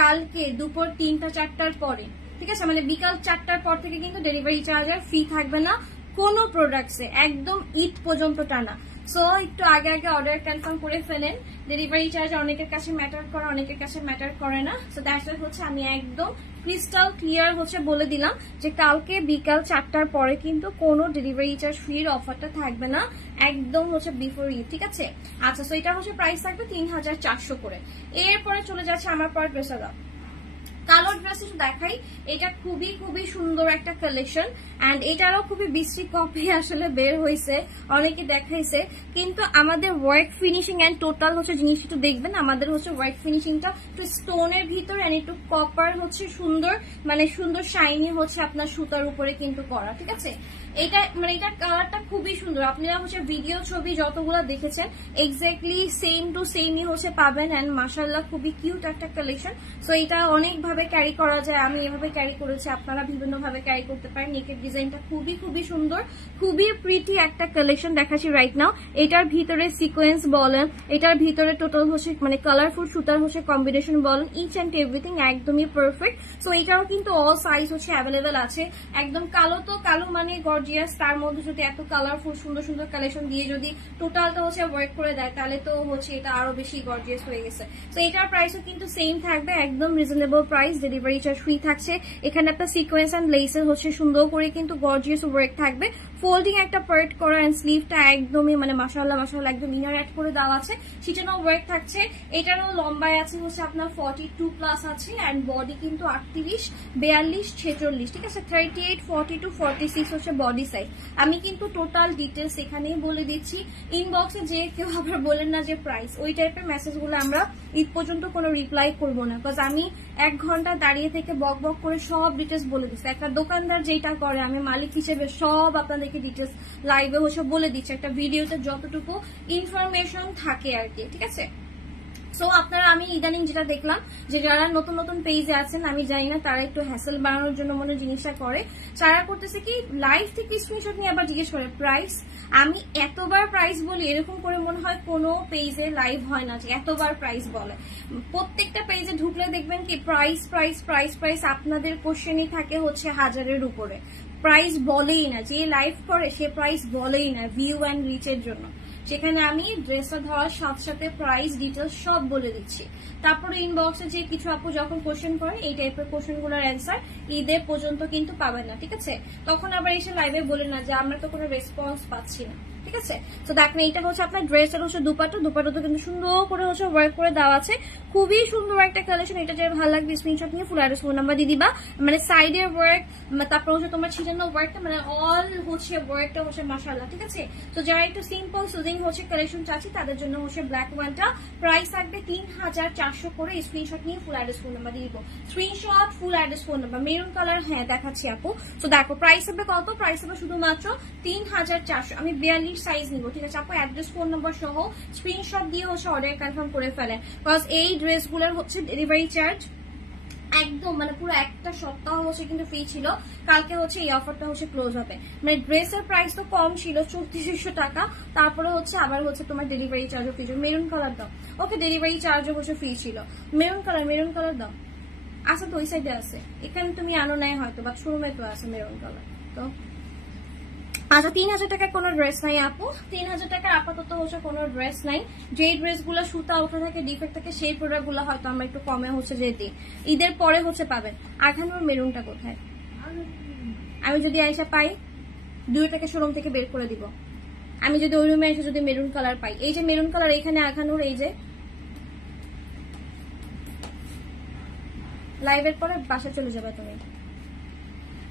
কালকে দুপুর 3টা 4টার পরে, ঠিক আছে, মানে বিকাল 4টার পর থেকে কিন্তু ডেলিভারি চার্জ আর ফ্রি থাকবে না কোনো প্রোডাক্টসে, একদম ঈদ পর্যন্ত টানা। সো একটু আগে আগে অর্ডার কনফার্ম করে ফেলেন। ডেলিভারি চার্জ অনেকের কাছে ম্যাটার করে, অনেকের কাছে ম্যাটার করে না। সো দ্যাটস হচ্ছে আমি একদম ক্রিস্টাল ক্লিয়ার হচ্ছে বলে দিলাম যে কালকে বিকাল 4টার পরে কিন্তু কোনো ডেলিভারি চার্জ ফ্রির অফারটা থাকবে না, একদম হচ্ছে বিফোর ঈদ, ঠিক আছে। আচ্ছা, সো এটা হচ্ছে প্রাইস থাকবে 3400 করে। এরপরে চলে যাচ্ছে আমার পর ড্রেসটা, কালার ড্রেস দেখাই। এটা খুবই খুবই সুন্দর একটা কালেকশন, এন্ড এটারও খুবই বিশ্রী কপি আসলে বের হয়েছে, অনেকে দেখাইছে, কিন্তু আমাদের ওয়ার্ক ফিনিশিং এন্ড টোটাল হচ্ছে জিনিস একটু দেখবেন। আমাদের হচ্ছে ওয়ার্ক ফিনিশিংটা একটু স্টোনের ভিতর এন্ড একটু কপার হচ্ছে সুন্দর, মানে সুন্দর শাইনি হচ্ছে আপনার সুতার উপরে কিন্তু করা, ঠিক আছে। এটা মানে এটা কালারটা খুবই সুন্দর, আপনারা হচ্ছে ভিডিও ছবি যতগুলো দেখেছেন এক্স্যাক্টলি সেম টু সেমই হচ্ছে পাবেন, এন্ড মাশাআল্লাহ খুবই কিউট একটা কালেকশন। সো এটা অনেক ভাবে ক্যারি করা যায়, আমি এভাবে ক্যারি করেছি, আপনারা বিভিন্ন ভাবে ক্যারি করতে পারেন। নেকের ডিজাইনটা খুবই খুবই সুন্দর, খুবই প্রিটি একটা কালেকশন দেখাচ্ছি রাইট নাও। এটার ভিতরে সিকোয়েন্স বলেন, এটার ভিতরে টোটাল হচ্ছে মানে কালারফুল সুতার হচ্ছে কম্বিনেশন বলেন, ইচ অ্যান্ড এভরিথিং একদমই পারফেক্ট। সো এটাও কিন্তু অল সাইজ হচ্ছে অ্যাভেলেবেল আছে। একদম কালো তো কালো মানে গর্জিয়াস, তার মধ্যে যদি এত কালারফুল সুন্দর সুন্দর কালেকশন দিয়ে যদি টোটালটা হচ্ছে ওয়ার্ক করে দেয় তাহলে তো হচ্ছে এটা আরো বেশি গর্জিয়াস হয়ে গেছে। তো এটার প্রাইসও কিন্তু সেম থাকবে, একদম reasonable price, delivery charge free থাকছে। এখানে একটা সিকোয়েন্স এন্ড লেসের হচ্ছে সুন্দর করে কিন্তু গর্জিয়াস ওয়ার্ক থাকবে, ফোল্ডিং একটা পার্ট করা, এন্ড স্লিভটা একদমই মানে মাশাআল্লাহ মাশাআল্লাহ একদম ইনার অ্যাড করে দেওয়া আছে, সেটাও ওয়ার্ক থাকছে। এটারও লম্বায় আছে হচ্ছে আপনার 42 প্লাস আছে, এন্ড বডি কিন্তু 38 42 46, ঠিক আছে, 38 42 46 হচ্ছে বডি সাইজ। আমি কিন্তু টোটাল ডিটেলস এখানেই বলে দিচ্ছি, ইনবক্সে যে কেউ আবার বলেন না যে প্রাইস, ওই টাইপের মেসেজগুলো আমরা ঈদ পর্যন্ত কোনো রিপ্লাই করবো না, বিকজ আমি 1 ঘন্টা দাঁড়িয়ে থেকে বক বক করে সব ডিটেলস বলে দিচ্ছি। একটা দোকানদার যেটা করে, আমি মালিক হিসেবে সব আপনাদেরকে ডিটেলস লাইভে হচ্ছে বলে দিচ্ছি, একটা ভিডিওতে যতটুকু ইনফরমেশন থাকে আর কি, ঠিক আছে। সো আপনারা, আমি ইদানিং যেটা দেখলাম যে যারা নতুন নতুন পেজে আছেন, আমি জানি না তারা একটু হ্যাসেল বাড়ানোর জন্য মনে জিনিসটা করে, তারা করতেছে কি লাইভ থেকে স্ক্রিনশট নিয়ে আবার জিজ্ঞেস করে প্রাইস। আমি এতবার প্রাইস বলি, এরকম করে মনে হয় কোনো পেজে লাইভ হয় না যে এতবার প্রাইস বলে। প্রত্যেকটা পেজে ঢুকলে দেখবেন কি প্রাইস প্রাইস প্রাইস প্রাইস, আপনাদের কোশ্চেনই থাকে হচ্ছে 1000-এর উপরে, প্রাইস বলেই না, যে লাইভ করে সে প্রাইস বলেই না ভিউ অ্যান্ড রিচের জন্য। সেখানে আমি ড্রেসটা ধরার সাথে সাথে প্রাইস ডিটেলস সব বলে দিচ্ছি। তারপরে ইনবক্সে যে কিছু আপু যখন কোশ্চেন করে, এই টাইপের কোশ্চেন গুলোর অ্যান্সার ঈদের পর্যন্ত কিন্তু পাবেন না, ঠিক আছে। তখন আবার এসে লাইভে বলে না যে আমরা তো কোনো রেসপন্স পাচ্ছি না, ঠিক আছে। তো দেখেন এইটা হচ্ছে আপনার ড্রেসের হচ্ছে দুপাট্টা, দুপাট্টা কিন্তু সুন্দর করে হচ্ছে ওয়ার্ক করে দেওয়া আছে, খুবই সুন্দর একটা কালেকশন। এটা যে ভালো লাগবে স্ক্রিনশট নিয়ে ফুল অ্যাড্রেস ফোন নাম্বার দিয়ে দিবা, মানে সাইডের ওয়ার্ক, তারপর হচ্ছে তোমার ছিটানো ওয়ার্কটা, মানে অল হচ্ছে ওয়ার্কটা হচ্ছে মাশাআল্লাহ, ঠিক আছে। তো যারা একটু সিম্পল সুদিং হচ্ছে কালেকশন চাচ্ছি তাদের জন্য হচ্ছে ব্ল্যাক ওয়ানটা, প্রাইস থাকবে 3400 করে। স্ক্রিনশট নিয়ে ফুল অ্যাড্রেস ফোন নাম্বার দিয়ে দিব, screenshot full address phone number, maroon colour, হ্যাঁ দেখাচ্ছি আপু। তো দেখো প্রাইস হবে কত, প্রাইস হবে শুধুমাত্র 3400। আমি 42 সাইজ নিব, ঠিক আছে আপু, অ্যাড্রেস ফোন নাম্বার সহ স্ক্রিনশট দিয়ে হচ্ছে অর্ডার কনফার্ম করে ফেলেন, বিকজ এই ড্রেসগুলোর হচ্ছে ডেলিভারি চার্জ একদম মানে পুরো একটা সপ্তাহ হচ্ছে কিন্তু ফ্রি ছিল, কালকে হচ্ছে এই অফারটা হচ্ছে ক্লোজ হবে। মানে ড্রেসের প্রাইস তো কম ছিল 3400 টাকা, তারপরে হচ্ছে আবার হচ্ছে তোমার ডেলিভারি চার্জও ফ্রি ছিল। মেরুন কালার দাও, ওকে, ডেলিভারি চার্জও হচ্ছে ফ্রি ছিল। মেরুন কালার দাও, আচ্ছা তো ওই সাইডে আছে, এখানে তুমি আনো নাই হয়তো, বা শোরুমে তো আছে মেরুন কালার। তো আচ্ছা 3000 টাকার কোনো ড্রেস নাই আপু, 3000 টাকার আপাতত হচ্ছে কোনো ড্রেস নাই। যে ড্রেসগুলো সুতা ওঠা থাকে, ডিফেক্ট থাকে, সেই প্রোডাক্ট গুলো হয়তো আমরা একটু কমে হচ্ছে যে দিই, ঈদের পরে হচ্ছে পাবেন। আখানুর মেরুনটা কোথায়, আমি যদি আইসা পাই 2টাকে শোরুম থেকে বের করে দিব। আমি যদি ওই রুমে এসে যদি মেরুন কালার পাই, এই যে মেরুন কালার এখানে আখানুর, এই যে লাইভের পরে বাসা চলে যাবে তুমি।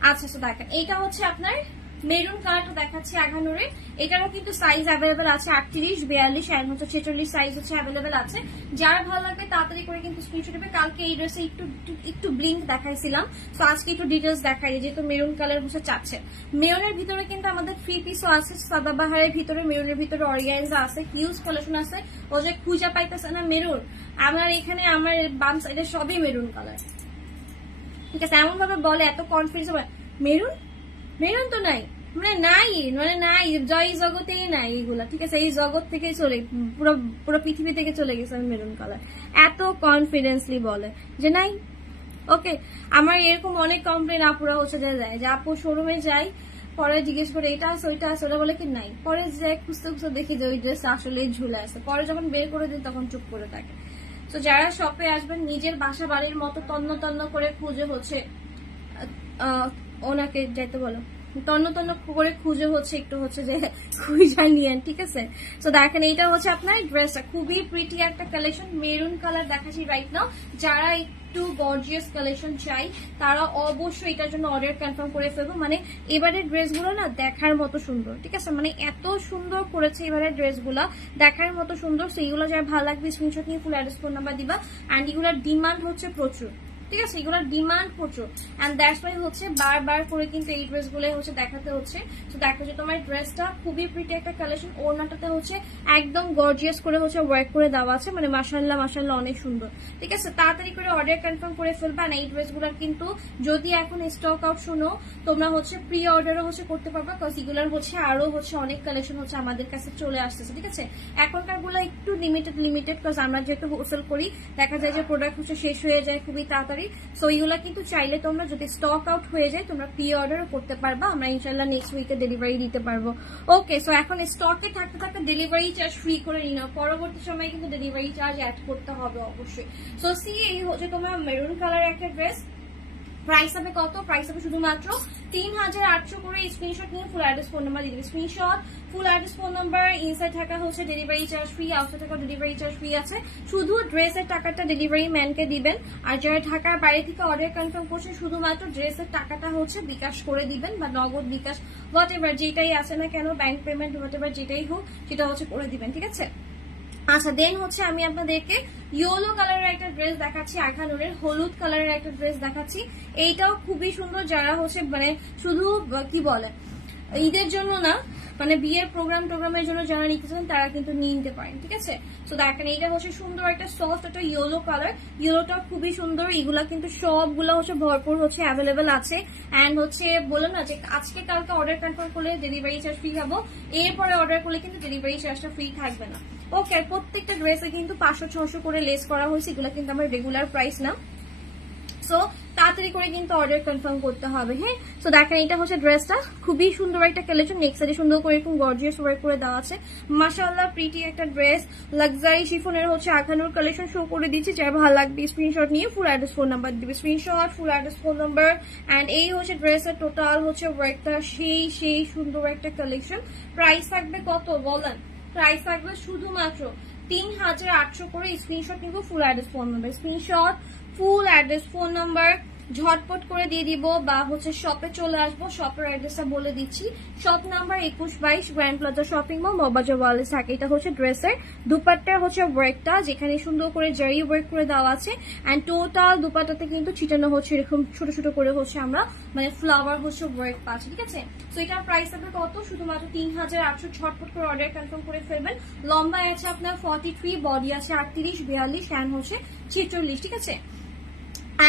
আচ্ছা তো দেখেন এইটা হচ্ছে আপনার মেরুন কালারটা দেখাচ্ছি আঘানুরে, এটারও কিন্তু সাইজ অ্যাভেলেবেল আছে 38 42 আর হচ্ছে 46 সাইজ হচ্ছে অ্যাভেলেবেল আছে। যারা ভালো লাগবে তাড়াতাড়ি করে কিন্তু স্ক্রিনশট নেবে। কালকে এই ড্রেসে একটু ব্লিঙ্ক দেখাইছিলাম, তো আজকে একটু ডিটেলস দেখাই, যেহেতু মেরুন কালার হচ্ছে চাচ্ছে। মেরুনের ভিতরে কিন্তু আমাদের 3 পিসও আছে, সাদাবাহারের ভিতরে, মেরুনের ভিতরে অর্গানজা আছে, হিউজ কালেকশন আছে। ও যে খুঁজে পাইতেছে না মেরুন, আমার এখানে আমার বাম সাইডে সবই মেরুন কালার, ঠিক আছে। এমন ভাবে বলে এত কনফিউজ হবে, মেরুন মেরুন তো নাই, মানে নাই, মানে নাই, জয় জগতেই নাই এগুলা, ঠিক আছে? এই জগৎ থেকে চলে, পুরো পুরো পৃথিবী থেকে চলে গেছে মেরুন কালার, এত কনফিডেন্সলি বলে যে নাই। ওকে, আমার এরকম অনেক কমপ্লেন আপুরা হচ্ছে যায় যে আপু শোরুমে যাই, পরে জিজ্ঞেস করে এটা আছে ওইটা আছে, ওরা বলে কি নাই, পরে যে খুঁজতে খুঁজতে দেখি যে ওই ড্রেসটা আসলে ঝুলে আছে, পরে যখন বের করে দিই তখন চুপ করে থাকে। তো যারা শপে আসবেন নিজের বাসা বাড়ির মতো তন্ন তন্ন করে খুঁজে হচ্ছে ওনাকে যেতে বলো, তন্ন তন্ন করে খুঁজে হচ্ছে একটু হচ্ছে যে খুঁজে নিয়েন, ঠিক আছে? তো দেখেন এইটা হচ্ছে আপনার ড্রেসটা, খুবই প্রিটি একটা কালেকশন, মেরুন কালার দেখাচ্ছি রাইট নাও। যারা একটু গর্জিয়াস কালেকশন চাই তারা অবশ্যই এটার জন্য অর্ডার কনফার্ম করে ফেলবো। মানে এবারের ড্রেসগুলো না দেখার মতো সুন্দর, ঠিক আছে? মানে এত সুন্দর করেছে এবারের ড্রেসগুলো, দেখার মতো সুন্দর। সেইগুলো যারা ভালো লাগবে স্ক্রিনশট নিয়ে ফুল অ্যাড্রেস ফোন নাম্বার দিবা। অ্যান্ড এগুলোর ডিমান্ড হচ্ছে প্রচুর, ঠিক আছে? এগুলোর ডিমান্ড প্রচুর, এন্ড দ্যাটস ওয়াই হচ্ছে বারবার করে কিন্তু এই ড্রেসগুলো হচ্ছে দেখাতে হচ্ছে। তো দেখো যে তোমার ড্রেসটা খুবই প্রিটি একটা কালেকশন, ওড়নাটাতে হচ্ছে একদম গর্জিয়াস করে হচ্ছে ওয়ার্ক করে দেওয়া আছে, মানে মাশাআল্লাহ মাশাআল্লাহ অনেক সুন্দর, ঠিক আছে? তাড়াতাড়ি করে অর্ডার কনফার্ম করে ফেলবা। না এই ড্রেসগুলোর কিন্তু যদি এখন স্টক আউট শুনো তোমরা হচ্ছে প্রি অর্ডারও হচ্ছে করতে পারবা, বিকজ এগুলোর হচ্ছে আরো হচ্ছে অনেক কালেকশন হচ্ছে আমাদের কাছে চলে আসতেছে, ঠিক আছে? এখনকার গুলো একটু লিমিটেড, বিকজ আমরা যেহেতু হোলসেল করি দেখা যায় যে প্রোডাক্ট হচ্ছে শেষ হয়ে যায় খুবই তাড়াতাড়ি। সো এইগুলা কিন্তু চাইলে তোমরা যদি স্টক আউট হয়ে যায় তোমরা প্রি অর্ডারও করতে পারবা, আমরা ইনশাল্লাহ নেক্সট উইকে ডেলিভারি দিতে পারবো। ওকে, সো এখন স্টকে থাকতে থাকতে ডেলিভারি চার্জ ফ্রি করে নিও, পরবর্তী সময় কিন্তু ডেলিভারি চার্জ অ্যাড করতে হবে অবশ্যই। সো সি এই হচ্ছে তোমার মেরুন কালার একটা ড্রেস, প্রাইস হবে কত? প্রাইস হবে শুধুমাত্র 3800 করে। স্ক্রিনশট নিয়ে ফুল অ্যাড্রেস ফোন নাম্বার দিয়ে দিবে, screenshot full address phone number, inside থাকা হচ্ছে ডেলিভারি চার্জ ফ্রি, আউটসাইড থাকা ডেলিভারি চার্জ ফ্রি আছে। শুধু ড্রেসের টাকাটা ডেলিভারি ম্যানকে দিবেন, আর যারা ঢাকার বাইরে থেকে অর্ডার কনফার্ম করছেন শুধুমাত্র ড্রেসের টাকাটা হচ্ছে বিকাশ করে দিবেন, বা নগদ বিকাশ হোয়াট এভার যেটাই আছে না কেন, ব্যাংক পেমেন্ট হোয়াট এভার যেটাই হোক সেটা হচ্ছে করে দিবেন, ঠিক আছে? আচ্ছা, দেন হচ্ছে আমি আপনাদেরকে ইয়েলো কালারের একটা ড্রেস দেখাচ্ছি, আখানুরের হলুদ কালারের একটা ড্রেস দেখাচ্ছি। এইটাও খুবই সুন্দর, যারা হচ্ছে মানে শুধু কি বলে ঈদের জন্য না, মানে বিয়ের প্রোগ্রামের জন্য যারা নিতে চান তারা কিন্তু নিয়ে নিতে পারেন, ঠিক আছে? তো দেখেন এইটা হচ্ছে সুন্দর একটা সফট একটা ইয়েলো কালার, ইয়েলোটা খুবই সুন্দর। এগুলা কিন্তু সবগুলো হচ্ছে ভরপুর হচ্ছে অ্যাভেলেবেল আছে। অ্যান্ড হচ্ছে বলো না যে আজকে কালকে অর্ডার কনফার্ম করলে ডেলিভারি চার্জ ফ্রি পাবো, এরপরে অর্ডার করলে কিন্তু ডেলিভারি চার্জটা ফ্রি থাকবে না। ওকে, প্রত্যেকটা ড্রেসে কিন্তু 500-600 করে লেস করা হয়েছে, এগুলো কিন্তু আমার রেগুলার প্রাইস না। সো তাড়াতাড়ি করে কিন্তু অর্ডার কনফার্ম করতে হবে, হ্যাঁ? সো দেখেন এটা হচ্ছে ড্রেসটা, খুবই সুন্দর একটা কালেকশন, নেক্সট সাইডে সুন্দর করে এরকম গর্জিয়াস ওয়ার্ক করে দেওয়া আছে, মাশাআল্লাহ প্রিটি একটা ড্রেস। লাক্সারি শিফনের হচ্ছে আখানুর কালেকশন শো করে দিচ্ছি, যার ভালো লাগবে স্ক্রিনশট নিয়ে ফুল অ্যাড্রেস ফোন নাম্বার দিবে, screenshot full address phone number. And এই হচ্ছে ড্রেসের টোটাল হচ্ছে ওয়ার্কটা, সেই সুন্দর একটা কালেকশন। প্রাইস থাকবে কত বলেন? প্রাইস থাকবে শুধুমাত্র 3800 করে। স্ক্রিনশট নিব ফুল address phone number, screenshot full address phone number ঝটপট করে দিয়ে দিব, বা হচ্ছে শপে চলে আসবো। শপের অ্যাড্রেসটা বলে দিচ্ছি, shop number 2122 grand plaza shopping mall, Moghbazar Wallace থাকে। এটা হচ্ছে ড্রেসের দুপাট্টার হচ্ছে ওয়ার্কটা, যেখানে সুন্দর করে জারি ওয়ার্ক করে দেওয়া আছে। অ্যান্ড টোটাল দুপাট্টাতে কিন্তু ছিটানো হচ্ছে এরকম ছোট ছোট করে হচ্ছে আমরা মানে ফ্লাওয়ার হচ্ছে ওয়ার্ক পাচ্ছি, ঠিক আছে? তো এটার প্রাইস হবে কত? শুধুমাত্র 3800। ঝটপট করে অর্ডার কনফার্ম করে ফেলবেন। লম্বা আছে আপনার 43, বডি আছে 38, 42, হ্যান্ড হচ্ছে 46, ঠিক আছে?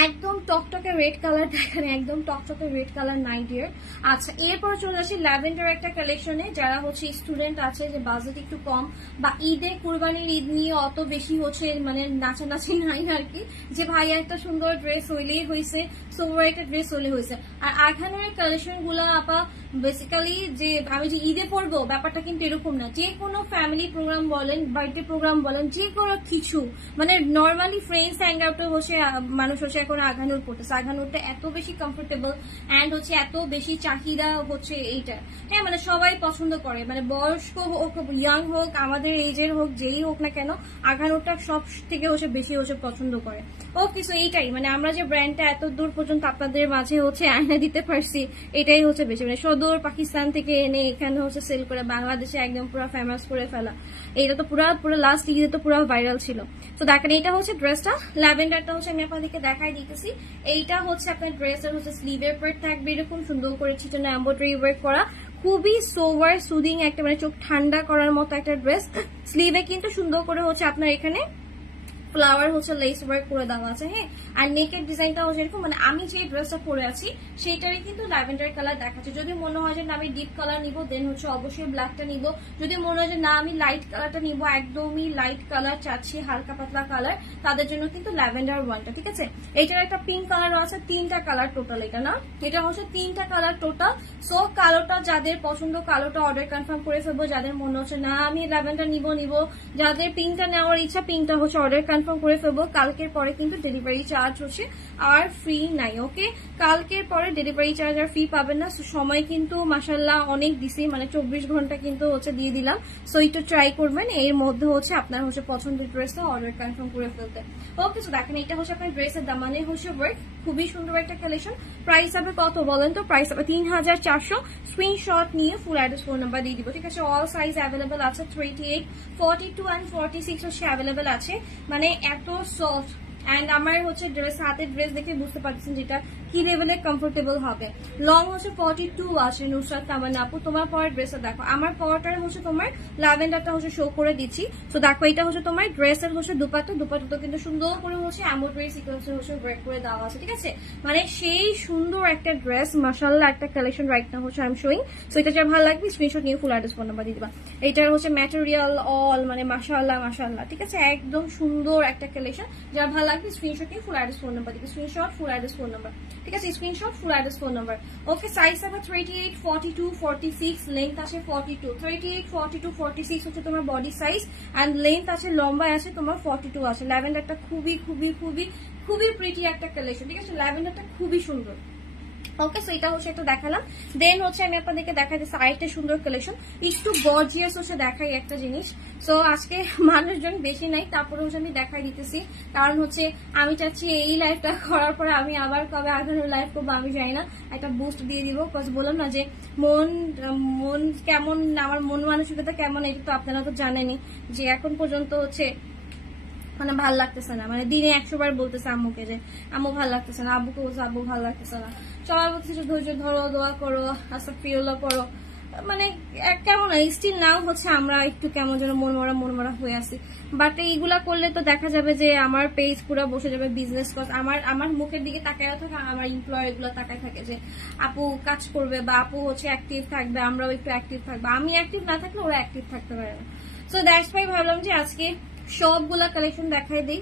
একদম টকটকে রেড কালার দেখেন, একদম টকটকে রেড কালার নাইটির। আচ্ছা, এরপর চলে আসি ল্যাভেন্ডার একটা কালেকশনে, যারা হচ্ছে স্টুডেন্ট আছে যে বাজেট একটু কম, বা ঈদে কুরবানির ঈদ নিয়ে অত বেশি হচ্ছে মানে নাচানাচি নাই আর কি, যে ভাই একটা সুন্দর ড্রেস হইলেই হয়েছে, সোভার একটা ড্রেস হইলে হয়েছে। আর আখানের কালেকশন গুলা আপা বেসিক্যালি যে আমি যে ঈদে পড়বো ব্যাপারটা কিন্তু এরকম না, যে কোনো ফ্যামিলি প্রোগ্রাম বলেন, বার্থডে প্রোগ্রাম বলেন, যে কোনো কিছু মানে নর্মালি ফ্রেন্ডস হ্যাং আউটে বসে মানুষ হচ্ছে এখন আঘানুর পড়তেছে। আঘানুরটা এত বেশি কমফোর্টেবল অ্যান্ড হচ্ছে এত বেশি চাহিদা হচ্ছে এইটা, হ্যাঁ? মানে সবাই পছন্দ করে, মানে বয়স্ক হোক, ইয়াং হোক, আমাদের এজের হোক, যেই হোক না কেন, আঘানুরটা সব থেকে হচ্ছে বেশি হচ্ছে পছন্দ করে। ওকে, সো এইটাই মানে আমরা যে ব্র্যান্ডটা এত দূর পর্যন্ত আপনাদের মাঝে হচ্ছে আয়না দিতে পারছি, এটাই হচ্ছে বেশি, মানে সদর পাকিস্তান থেকে এনে এখানে হচ্ছে সেল করে বাংলাদেশে একদম পুরো ফেমাস করে ফেলা। এইটা তো পুরো লাস্ট ঈদে তো পুরো ভাইরাল ছিল। তো দেখেন এইটা হচ্ছে ড্রেসটা, ল্যাভেন্ডারটা হচ্ছে আমি আপনাদেরকে দেখাই দিতেছি। এইটা হচ্ছে আপনার ড্রেসের হচ্ছে স্লিভের পার্ট থাকবে এরকম সুন্দর করে ছিটানো এমব্রয়ডারি ওয়ার্ক করা, খুবই সোভার সুদিং একটা মানে চোখ ঠান্ডা করার মতো একটা ড্রেস। স্লিভে কিন্তু সুন্দর করে হচ্ছে আপনার এখানে ফ্লাওয়ার হচ্ছে লেস ওয়ার্ক করে দেওয়া আছে, হ্যাঁ? আর নেকের ডিজাইনটা হচ্ছে এরকম, মানে আমি যে ড্রেসটা পরে আছি সেইটারই কিন্তু ল্যাভেন্ডার কালার দেখাচ্ছে। যদি মনে হয় যে না আমি ডিপ কালার নিবো দেন হচ্ছে অবশ্যই ব্ল্যাকটা নিবো। যদি মনে হয় যে না আমি লাইট কালারটা নিবো, একদমই লাইট কালার চাচ্ছি, হালকা পাতলা কালার, তাদের জন্য কিন্তু ল্যাভেন্ডার ওয়ানটা, ঠিক আছে। এইটার একটা পিঙ্ক কালার আছে, 3টা কালার টোটাল, এটা না এটা হচ্ছে 3টা কালার টোটাল। সো কালোটা যাদের পছন্দ কালোটা অর্ডার কনফার্ম করে ফেলবো, যাদের মনে হচ্ছে না আমি ল্যাভেন্ডার নিবো, যাদের পিঙ্কটা নেওয়ার ইচ্ছা পিঙ্কটা হচ্ছে অর্ডার কনফার্ম করে ফেলবো। কালকের পরে কিন্তু ডেলিভারি চার্জ হচ্ছে আর ফ্রি নাই, ওকে। কালকের পরে ডেলিভারি চার্জ আর ফ্রি পাবেন না। সময় কিন্তু মাশাআল্লাহ অনেক দিছি, মানে 24 ঘন্টা কিন্তু হচ্ছে দিয়ে দিলাম। সো একটু ট্রাই করবেন, এর মধ্যে হচ্ছে আপনার হচ্ছে পছন্দের ড্রেসটা অর্ডার কনফার্ম করে ফেলতে, ওকে। সো দেখেন এটা হচ্ছে আপনার ড্রেসের দাম, মানে হচ্ছে ওয়ার্ক, খুবই সুন্দর একটা কালেকশন। প্রাইস হবে কত বলেন তো? প্রাইস হবে 3400। স্ক্রিনশট নিয়ে ফুল অ্যাড্রেস ফোন নাম্বার দিয়ে দিব, ঠিক আছে। অল সাইজ অ্যাভেলেবল আছে, 38, 42 and 46 হচ্ছে অ্যাভেলেবল আছে, মানে এত সফট। এন্ড আমার হচ্ছে ড্রেস, হাতের ড্রেস দেখে বুঝতে পারছেন যেটা কি লেভেলে কমফোর্টেবল হবে। লং হচ্ছে 42 আছে। নুসরাত তামান্না আপু তোমার পরের ড্রেসটা দেখো, আমার পরটার হচ্ছে তোমার ল্যাভেন্ডারটা হচ্ছে শো করে দিচ্ছি। তো দেখো এটা হচ্ছে তোমার ড্রেসের হচ্ছে দুপাট্টা, দুপাট্টা কিন্তু সুন্দর করে হচ্ছে এমব্রয়ডারি সিকোয়েন্সে হচ্ছে ব্রেক করে দেওয়া আছে, ঠিক আছে। মানে সেই সুন্দর একটা ড্রেস, মাশাআল্লাহ একটা কালেকশন রাইট নাও হচ্ছে আই এম শোয়িং। সো এটা যা ভালো লাগবে স্ক্রিনশট নিয়ে ফুল অ্যাড্রেস ফোন নাম্বার দিয়ে দিবা। এটার হচ্ছে ম্যাটেরিয়াল অল মানে মাশাআল্লাহ মাশাআল্লাহ, ঠিক আছে, একদম সুন্দর একটা কালেকশন। যার ভালো লাগবে স্ক্রিনশট নিয়ে ফুল অ্যাড্রেস ফোন নাম্বার দিবে, screenshot full address phone number, ঠিক আছে, screenshot full address phone number, okay. Size হবে 38, 42, 46, লেন্থ আছে 42, 38, 42, 46 হচ্ছে তোমার বডি সাইজ, এন্ড লেন্থ আছে লম্বায় আছে তোমার 42 আছে। ল্যাভেন্ডারটা খুবই খুবই খুবই খুবই প্রিটি একটা কালেকশন, ঠিক আছে, ল্যাভেন্ডারটা খুবই সুন্দর, ওকে। সো এটা হচ্ছে একটু দেখালাম। দেন হচ্ছে আমি আপনাদেরকে দেখাই দিচ্ছি আরেকটা সুন্দর কালেকশন, একটু গর্জিয়াস হচ্ছে দেখাই একটা জিনিস। সো আজকে মানুষজন বেশি নাই, তারপরে হচ্ছে আমি দেখাই দিতেছি, কারণ হচ্ছে আমি চাচ্ছি এই লাইফটা করার পরে আমি আবার কবে আগানোর লাইফ করবো আমি জানি না, একটা বুস্ট দিয়ে দিব। বললাম না যে মন কেমন, আমার মন মানসিকতা কেমন এটা তো আপনারা তো জানেনই, যে এখন পর্যন্ত হচ্ছে মানে ভাল লাগতেছে না, মানে দিনে 100 বার বলতেছে আম্মুকে যে আম্মু ভাল লাগতেছে না, আব্বুকে বলছে আব্বু ভাল লাগতেছে না, সবাই বলতেছে ধৈর্য ধরো, দোয়া করো, আস্তাগফিরুল্লাহ করো, মানে কেমন স্টিল নাও হচ্ছে আমরা একটু কেমন যেন মনমরা হয়ে আছি। বাট এইগুলা করলে তো দেখা যাবে যে আমার পেজ পুরো বসে যাবে বিজনেস, কজ আমার মুখের দিকে তাকায় থাকে, আমার এমপ্লয়ার গুলো তাকায় থাকে যে আপু কাজ করবে বা আপু হচ্ছে অ্যাক্টিভ থাকবে, আমরাও একটু অ্যাক্টিভ থাকবো। আমি অ্যাক্টিভ না থাকলে ওরা অ্যাক্টিভ থাকতে পারে না। সো দ্যাটস ওয়াই ভাবলাম যে আজকে সবগুলা কালেকশন দেখাই দিই,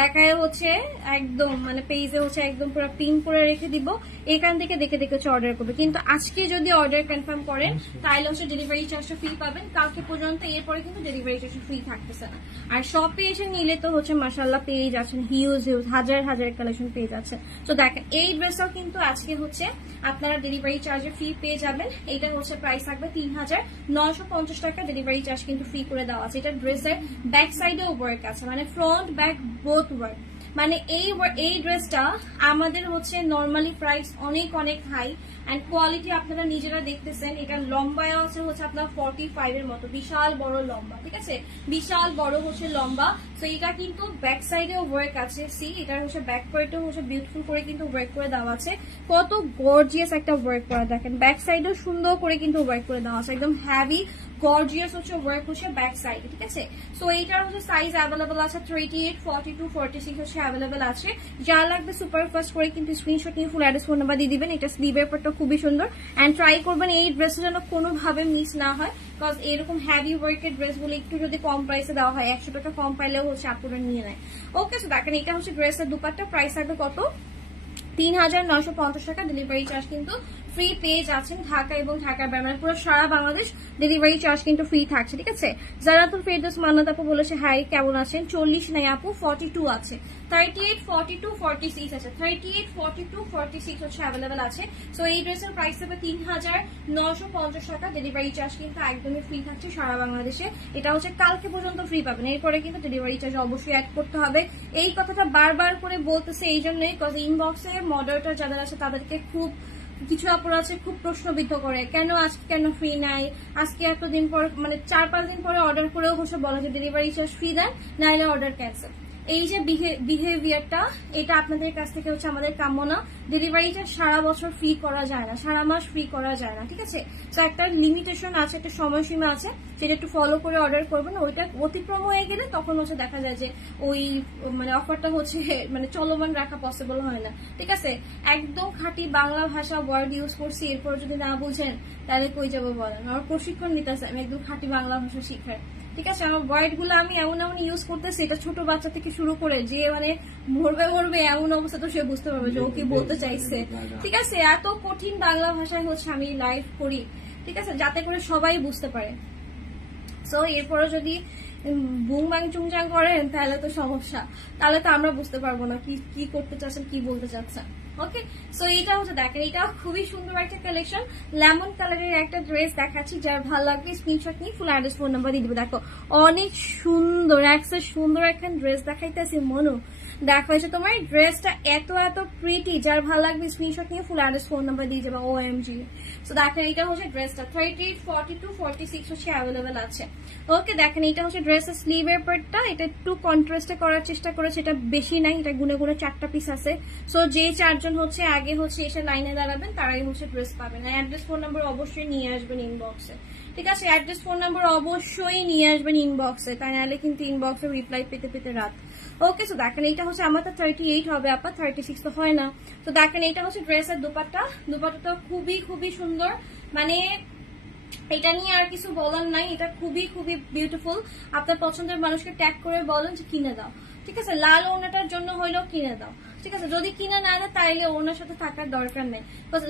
দেখায় হচ্ছে একদম মানে পেজে হচ্ছে একদম পুরো পিন করে রেখে দিব, এখান থেকে দেখে দেখে অর্ডার করবে। কিন্তু আজকে যদি অর্ডার কনফার্ম করেন তাহলে হচ্ছে ডেলিভারি চার্জটা ফ্রি পাবেন কালকে পর্যন্ত, এরপরে কিন্তু ডেলিভারি চার্জ ফ্রি থাকতেছে না। আর শপে এসে নিলে তো হচ্ছে মাশাআল্লাহ পেজ আছেন হিউজ হাজার হাজার কালেকশন পেজ আছে। তো দেখেন এই ড্রেসটাও কিন্তু আজকে হচ্ছে আপনারা ডেলিভারি চার্জে ফ্রি পেয়ে যাবেন। এটা হচ্ছে প্রাইস থাকবে 3950 টাকা, ডেলিভারি চার্জ কিন্তু ফ্রি করে দেওয়া আছে। এটা ড্রেসের ব্যাক সাইডেও ওয়ার্ক আছে, মানে ফ্রন্ট ব্যাক বোথ ওয়ার্ক। মানে এই ড্রেসটা আমাদের হচ্ছে নর্মালি প্রাইস অনেক অনেক হাই, এন্ড কোয়ালিটি আপনারা নিজেরা দেখতেছেন। এটা লম্বায় আছে হচ্ছে আপনার 45 এর মতো, বিশাল বড় লম্বা, ঠিক আছে, বিশাল বড় হচ্ছে লম্বা। তো এটা কিন্তু ব্যাক সাইডেও ওয়ার্ক আছে, সি এটা হচ্ছে ব্যাক পার্টেও হচ্ছে বিউটিফুল করে কিন্তু ওয়ার্ক করে দেওয়া আছে, কত গর্জিয়াস একটা ওয়ার্ক করা দেখেন। ব্যাক সাইডেও সুন্দর করে কিন্তু ওয়ার্ক করে দেওয়া আছে, একদম হ্যাভি গর্জিয়াস হচ্ছে ওয়ার্ক হচ্ছে ব্যাক সাইডে, ঠিক আছে। সো এইটার হচ্ছে সাইজ অ্যাভেলেবল আছে 38, 42, 46 হচ্ছে অ্যাভেলেবল আছে। যা লাগবে সুপার ফাস্ট করে কিন্তু স্ক্রিনশট নিয়ে ফুল অ্যাড্রেস ফোন নাম্বার দিয়ে দিবেন। এটা স্লিভের পার্টটা খুবই সুন্দর, এন্ড ট্রাই করবেন এই ড্রেসটা যেন কোনোভাবে মিস না হয়, বিকজ এরকম হ্যাভি ওয়ার্কের ড্রেসগুলো একটু যদি কম প্রাইসে দেওয়া হয় 100 টাকা কম পাইলেও হচ্ছে আপুরা নিয়ে নেয়, ওকে। সো দেখেন এটা হচ্ছে ড্রেসের দুপাট্টা, প্রাইস থাকবে কত 3950 টাকা, ডেলিভারি চার্জ কিন্তু ফ্রি পেয়ে যাচ্ছেন ঢাকা এবং ঢাকার বাইরে, পুরো সারা বাংলাদেশ ডেলিভারি চার্জ কিন্তু ফ্রি থাকছে, ঠিক আছে। জারাতুল ফেরদৌস মান্নাত আপু বলেছে হাই কেমন আছেন, 40 নাই আপু 42 আছে, 38, 42, 46 আছে, 38, 42, 46 হচ্ছে অ্যাভেলেবেল আছে। সো এই ড্রেসের প্রাইস হবে 3950 টাকা, ডেলিভারি চার্জ কিন্তু একদমই ফ্রি থাকছে সারা বাংলাদেশে। এটা হচ্ছে কালকে পর্যন্ত ফ্রি পাবেন, এরপরে কিন্তু ডেলিভারি চার্জ অবশ্যই অ্যাড করতে হবে। এই কথাটা বারবার করে বলতেছে এই জন্যই, বিকজ ইনবক্সে মডারেটর যাদের আছে তাদেরকে খুব কিছু আপুরা আছে খুব প্রশ্নবিদ্ধ করে, কেন আজকে কেন ফ্রি নাই, আজকে এতদিন পর মানে 4-5 দিন পরে অর্ডার করেও বসে বলে যে ডেলিভারি চার্জ ফ্রি দেন নাইলে অর্ডার ক্যান্সেল। এই যে বিহেভিয়ারটা, এটা আপনাদের কাছ থেকে হচ্ছে আমাদের কাম্য না। ডেলিভারিটা সারা বছর ফ্রি করা যায় না, সারা মাস ফ্রি করা যায় না, ঠিক আছে? তো একটা লিমিটেশন আছে, একটা সময়সীমা আছে, সেটা একটু ফলো করে অর্ডার করবেন। ওইটা অতিক্রম হয়ে গেলে তখন হচ্ছে দেখা যায় যে ওই মানে অফারটা হচ্ছে মানে চলমান রাখা পসিবল হয় না, ঠিক আছে? একদম খাঁটি বাংলা ভাষা ওয়ার্ড ইউজ করছি, এরপর যদি না বুঝেন তাহলে কই যাবো বলেন? আমার প্রশিক্ষণ নিতেছে আমি একদম খাঁটি বাংলা ভাষা শিখার, ঠিক আছে? আমার ওয়ার্ড গুলো আমি এমন এমন ইউজ করতেছি, এটা ছোট বাচ্চা থেকে শুরু করে যে মানে মরবে এমন অবস্থা তো সে বুঝতে পারবে যে ও কি বলতে চাইছে, ঠিক আছে? এত কঠিন বাংলা ভাষায় হচ্ছে আমি লাইভ করি, ঠিক আছে, যাতে করে সবাই বুঝতে পারে। সো এরপরে যদি বুং বাং চুংচাং করেন তাহলে তো সমস্যা, তাহলে তো আমরা বুঝতে পারবো না কি করতে চাচ্ছেন, কি বলতে চাচ্ছেন। ওকে, সো এটা হচ্ছে দেখেন, এটা খুবই সুন্দর একটা কালেকশন। লেমন কালারের একটা ড্রেস দেখাচ্ছি, যার ভালো লাগবে স্ক্রিনশট নিয়ে ফুল অ্যাড্রেস ফোন নাম্বার দিয়ে দিবে। দেখো অনেক সুন্দর সুন্দর একটা ড্রেস দেখাইতেছি মনু। দেখো হচ্ছে তোমার ড্রেসটা এত প্রিটি, যার ভালো লাগবে স্ক্রিনশট নিয়ে ফুল অ্যাড্রেস ফোন নাম্বার দিয়ে যাবে। OMG, সো দেখেন এটা হচ্ছে ড্রেসটা 38, 42, 46 হচ্ছে অ্যাভেলেবেল আছে। ওকে, দেখেন এটা হচ্ছে ড্রেসের স্লিভের পার্টটা, এটা একটু কন্ট্রাস্টে করার চেষ্টা করেছে, এটা বেশি নাই, এটা গুনে 4টা পিস আছে। সো যে 4জন হচ্ছে আগে হচ্ছে এসে লাইনে দাঁড়াবেন তারাই হচ্ছে ড্রেস পাবেন। অ্যাড্রেস ফোন নাম্বার অবশ্যই নিয়ে আসবেন ইনবক্সে, ঠিক আছে? অ্যাড্রেস ফোন নাম্বার অবশ্যই নিয়ে আসবেন ইনবক্সে, তাই নাহলে কিন্তু ইনবক্সে রিপ্লাই পেতে রাত। ওকে, সো দেখেন এটা হচ্ছে আমার তো 38 হবে, আপা 36 তো হয় না। তো দেখেন এটা হচ্ছে ড্রেসের দুপাট্টাটা খুবই সুন্দর, মানে এটা নিয়ে আর কিছু বলার নাই, এটা খুবই বিউটিফুল। আপনার পছন্দের মানুষকে ট্যাগ করে বলেন যে কিনে দাও, ঠিক আছে? লাল ওড়নাটার জন্য হইলেও কিনে দাও, ঠিক আছে? যদি কিনে না দেয় তাইলে ওনার সাথে থাকার দরকার নেই।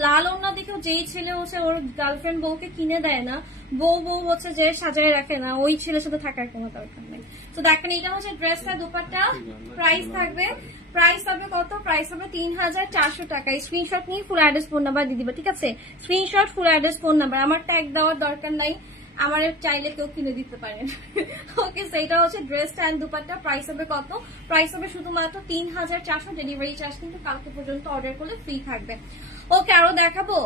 লাল ওড়না দেখেও যেই ছেলে হচ্ছে ওর গার্লফ্রেন্ড বউকে কিনে দেয় না, বউ হচ্ছে যে সাজায় রাখে না, ওই ছেলের সাথে থাকার কোনো দরকার নেই। তো দেখেন এটা হচ্ছে ড্রেসটা, দুপাট্টা, প্রাইস থাকবে কত? প্রাইস হবে 3400 টাকা। স্ক্রিনশট নিয়ে ফুল অ্যাড্রেস ফোন নাম্বার দিয়ে দিবে, ঠিক আছে? Screenshot, full address phone number, আমার ট্যাগ দেওয়ার দরকার নাই, আমার চাইলে কেউ কিনে দিতে পারেন। ওকে, সেইটা হচ্ছে ড্রেসটা এন্ড দুপাট্টা। প্রাইস হবে কত? প্রাইস হবে শুধুমাত্র 3400। ডেলিভারি চার্জ কিন্তু কালকে পর্যন্ত অর্ডার করলে ফ্রি থাকবে। ওকে, আরো দেখাবো?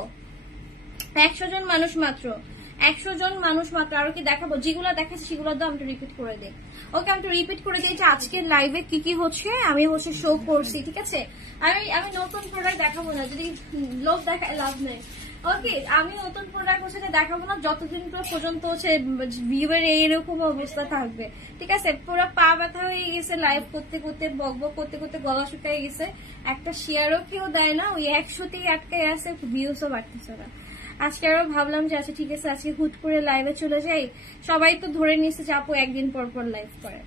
100 জন মানুষ মাত্র, 100 জন মানুষ মাত্র। আরো কি দেখাবো? যেগুলো দেখাচ্ছি সেগুলো দাও, আমি রিপিট করে দিই। ওকে, আমি রিপিট করে দিই যে আজকের লাইভে কি হচ্ছে আমি হচ্ছে শো করছি, ঠিক আছে? আমি নতুন প্রোডাক্ট দেখাবো না, যদি লোক দেখায় লাভ নেই। ওকে, আমি নতুন প্রোডাক্ট হচ্ছে দেখাবো না যতদিন পর্যন্ত হচ্ছে ভিউয়ের এইরকম অবস্থা থাকবে, ঠিক আছে? পুরো পা ব্যথা হয়ে গেছে, লাইভ করতে বকবক করতে গলা শুকাই গেছে, একটা শেয়ারও কেউ দেয় না, ওই 100তেই আটকায় আছে, ভিউসও বাড়তেছে না। আজকে আরো ভাবলাম যে আচ্ছা ঠিক আছে, আজকে হুট করে লাইভে চলে যাই। সবাই তো ধরে নিচ্ছে যে আপু একদিন পর লাইভ করে,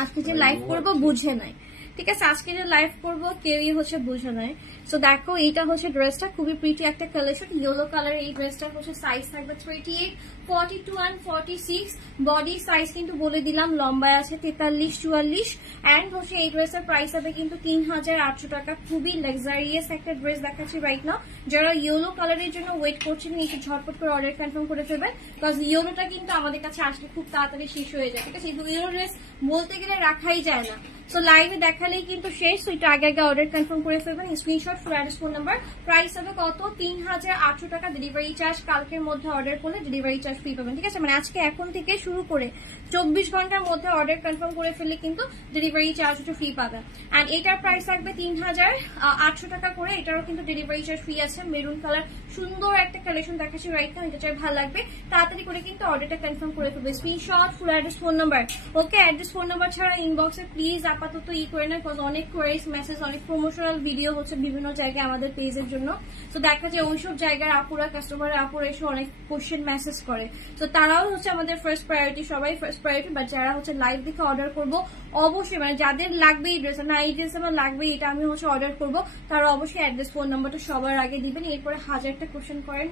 আজকে যে লাইভ করবো বুঝে নাই, ঠিক আছে? আজকে যে লাইভ করবো কেউই হচ্ছে বুঝে নাই। সো দেখো এইটা হচ্ছে ড্রেসটা, খুবই প্রিটি একটা কালেকশন, ইয়েলো কালার। এই ড্রেসটা হচ্ছে সাইজ থাকবে 38, 42 and 46। বডি সাইজ কিন্তু বলে দিলাম, লম্বায় আছে 43, 44। অ্যান্ড হচ্ছে এই ড্রেসের প্রাইস হবে কিন্তু 3800 টাকা। খুবই লাক্সারিয়াস একটা ড্রেস দেখাচ্ছি রাইট নাও। যারা ইয়েলো কালারের জন্য ওয়েট করছেন একটু ঝটপট করে অর্ডার কনফার্ম করে ফেলবেন, বিকজ ইয়েলোটা কিন্তু আমাদের কাছে আসলে খুব তাড়াতাড়ি শেষ হয়ে যায়, ঠিক আছে? ইয়েলো ড্রেস বলতে গেলে রাখাই যায় না, সো লাইভে দেখালেই কিন্তু শেষ। তো এটা আগে অর্ডার কনফার্ম করে ফেলবেন, screenshot, full address, phone number. Price হবে কত? 3800 টাকা। ডেলিভারি চার্জ কালকের মধ্যে অর্ডার করলে ডেলিভারি চার্জ ফ্রি পাবেন, ঠিক আছে? মানে আজকে এখন থেকে শুরু করে 24 ঘন্টার মধ্যে অর্ডার কনফার্ম করে ফেললে কিন্তু ডেলিভারি চার্জ ফ্রি পাবেন। অ্যান্ড এটার প্রাইস থাকবে 3800 টাকা করে। এটারও কিন্তু ডেলিভারি চার্জ ফ্রি আছে। মেরুন কালার সুন্দর একটা কালেকশন দেখাচ্ছি রাইট নাও, এটা চাই ভালো লাগবে, তাড়াতাড়ি করে কিন্তু অর্ডারটা কনফার্ম করে ফেলবে। Screenshot, full address, phone number. Okay, address phone number ছাড়া ইনবক্সে প্লিজ আপাতত করে না, বিকজ অনেক কোয়ারিজ মেসেজ, অনেক প্রমোশনাল ভিডিও হচ্ছে বিভিন্ন জায়গায় আমাদের পেজের জন্য। তো দেখা যায় ওইসব জায়গার আপুরা, কাস্টমার আপুরা এসে অনেক কোশ্চেন মেসেজ করে, তো তারাও হচ্ছে আমাদের ফার্স্ট প্রায়োরিটি, সবাই ফার্স্ট প্রায়োরিটি। বাট যারা হচ্ছে লাইভ দেখে অর্ডার করবো অবশ্যই, মানে যাদের লাগবে এই ড্রেস, না এই ড্রেস আমার লাগবে এটা আমি হচ্ছে অর্ডার করবো, তারা অবশ্যই অ্যাড্রেস ফোন নাম্বারটা সবার আগে দিবেন। এরপরে 1000টা কোশ্চেন করেন,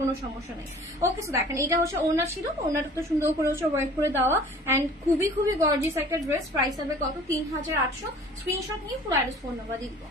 কোনো সমস্যা নেই। ওকে, সো দেখেন এটা হচ্ছে ওনার ছিল, ওনারটা তো সুন্দর করে হচ্ছে ওয়ার্ক করে দেওয়া, অ্যান্ড খুবই গর্জিয়াস একটা ড্রেস। প্রাইস হবে কত? 3800। স্ক্রিনশট নিয়ে পুরো অ্যাড্রেস ফোন নাম্বার দিয়ে দিব।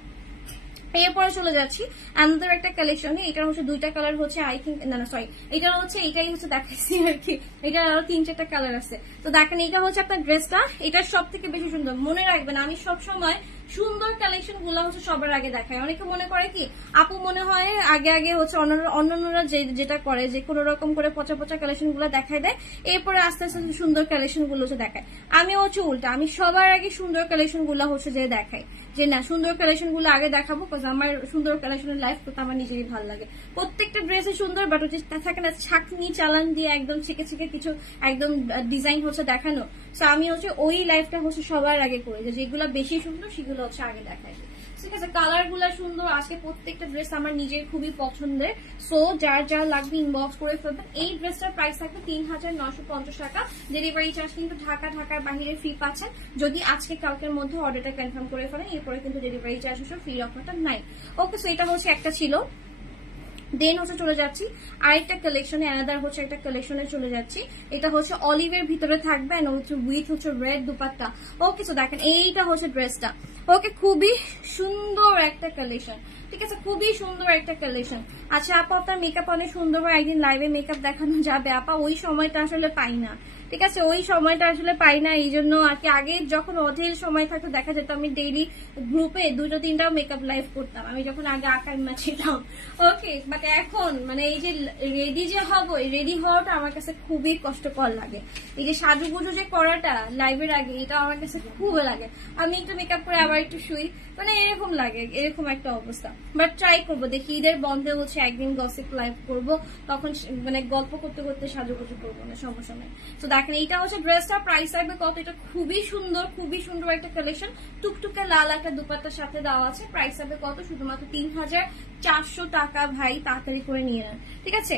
এরপরে চলে যাচ্ছি আমাদের একটা কালেকশনে। এটা হচ্ছে দুইটা কালার হচ্ছে, আই থিঙ্ক, না সরি, এটা হচ্ছে এটাই হচ্ছে দেখাচ্ছি আর কি। এটা আরো 3-4টা কালার আছে। তো দেখেন এটা হচ্ছে আপনার ড্রেসটা, এটা সব থেকে বেশি সুন্দর। মনে রাখবেন আমি সবসময় সুন্দর কালেকশন গুলো হচ্ছে সবার আগে দেখায়। অনেকে মনে করে কি আপু মনে হয় আগে আগে হচ্ছে অন্যান্যরা যেটা করে যে কোনো রকম করে পচা পচা কালেকশন গুলো দেখায় দেয়, এরপরে আস্তে আস্তে সুন্দর কালেকশন গুলো হচ্ছে দেখায়। আমি হচ্ছে উল্টা, আমি সবার আগে সুন্দর কালেকশন গুলো হচ্ছে যে দেখাই, যে না সুন্দর কালেকশন গুলো আগে দেখাবো, বিকজ আমার সুন্দর কালেকশনের লাইফ করতে আমার নিজেরই ভালো লাগে। প্রত্যেকটা ড্রেসে সুন্দর, বাট হচ্ছে থাকে না ছাকনি চালান দিয়ে একদম ছেকে ছেকে কিছু একদম ডিজাইন হচ্ছে দেখানো। সো আমি হচ্ছে ওই লাইফটা হচ্ছে সবার আগে করি, যে যেগুলো বেশি সুন্দর সেগুলো হচ্ছে আগে দেখাই। ঠিক আছে, কালার গুলা সুন্দর, আজকে প্রত্যেকটা ড্রেস আমার নিজের খুবই পছন্দের। সো যার যার লাগবে ইনবক্স করে ফেলবেন। এই ড্রেসটার প্রাইস থাকবে ৩,৯৫০ টাকা। ডেলিভারি চার্জ কিন্তু ঢাকার বাইরে ফ্রি পাচ্ছেন যদি আজকে কালকের মধ্যে অর্ডারটা কনফার্ম করে ফেলেন, এরপরে কিন্তু ডেলিভারি চার্জ হচ্ছে ফ্রি, অফারটা নাই। ওকে, সো এটা হচ্ছে একটা ছিল। দেন হচ্ছে চলে যাচ্ছি আরেকটা কালেকশনে, অ্যানাদার হচ্ছে একটা কালেকশনে চলে যাচ্ছি। এটা হচ্ছে অলিভের ভিতরে থাকবে এন্ড হচ্ছে উইথ হচ্ছে রেড দুপাট্টা। ওকে, সো দেখেন এইটা হচ্ছে ড্রেসটা। ওকে, খুবই সুন্দর একটা কালেকশন, ঠিক আছে, খুবই সুন্দর একটা কালেকশন। আচ্ছা আপা আপনার মেকআপ অনেক সুন্দর হয়, একদিন লাইভে মেকআপ দেখানো যাবে? আপা ওই সময়টা আসলে পাই না, ঠিক আছে, ওই সময়টা আসলে পাই না, এই জন্য আর কি। আগে যখন অধীর সময় থাকতো দেখা যেত আমি ডেইলি গ্রুপে 2-3টাও মেকআপ লাইভ করতাম, আমি যখন আগে আঁকার ছিলাম। ওকে, বাট এখন মানে এই যে রেডি যে হবো, এই রেডি হওয়াটা আমার কাছে খুবই কষ্টকর লাগে। এই যে সাজুগুজু যে করাটা লাইভের আগে, এটা আমার কাছে খুব লাগে। আমি একটু মেকআপ করে আবার একটু শুই, মানে এরকম লাগে, এরকম একটা অবস্থা। বাট ট্রাই করবো, দেখি ঈদের বন্ধে হচ্ছে একদিন গসিপ লাইভ করবো, তখন মানে গল্প করতে করতে সাজুগুজু করবো না, সমস্যা নেই। তো দেখেন এইটা হচ্ছে ড্রেসটা, প্রাইস থাকবে কত? এটা খুবই সুন্দর, খুবই সুন্দর একটা কালেকশন, টুকটুকে লাল একটা দুপাট্টার সাথে দেওয়া আছে। প্রাইস থাকবে কত? শুধুমাত্র ৩,৪০০ টাকা। ভাই তাড়াতাড়ি করে নিয়ে নেন, ঠিক আছে।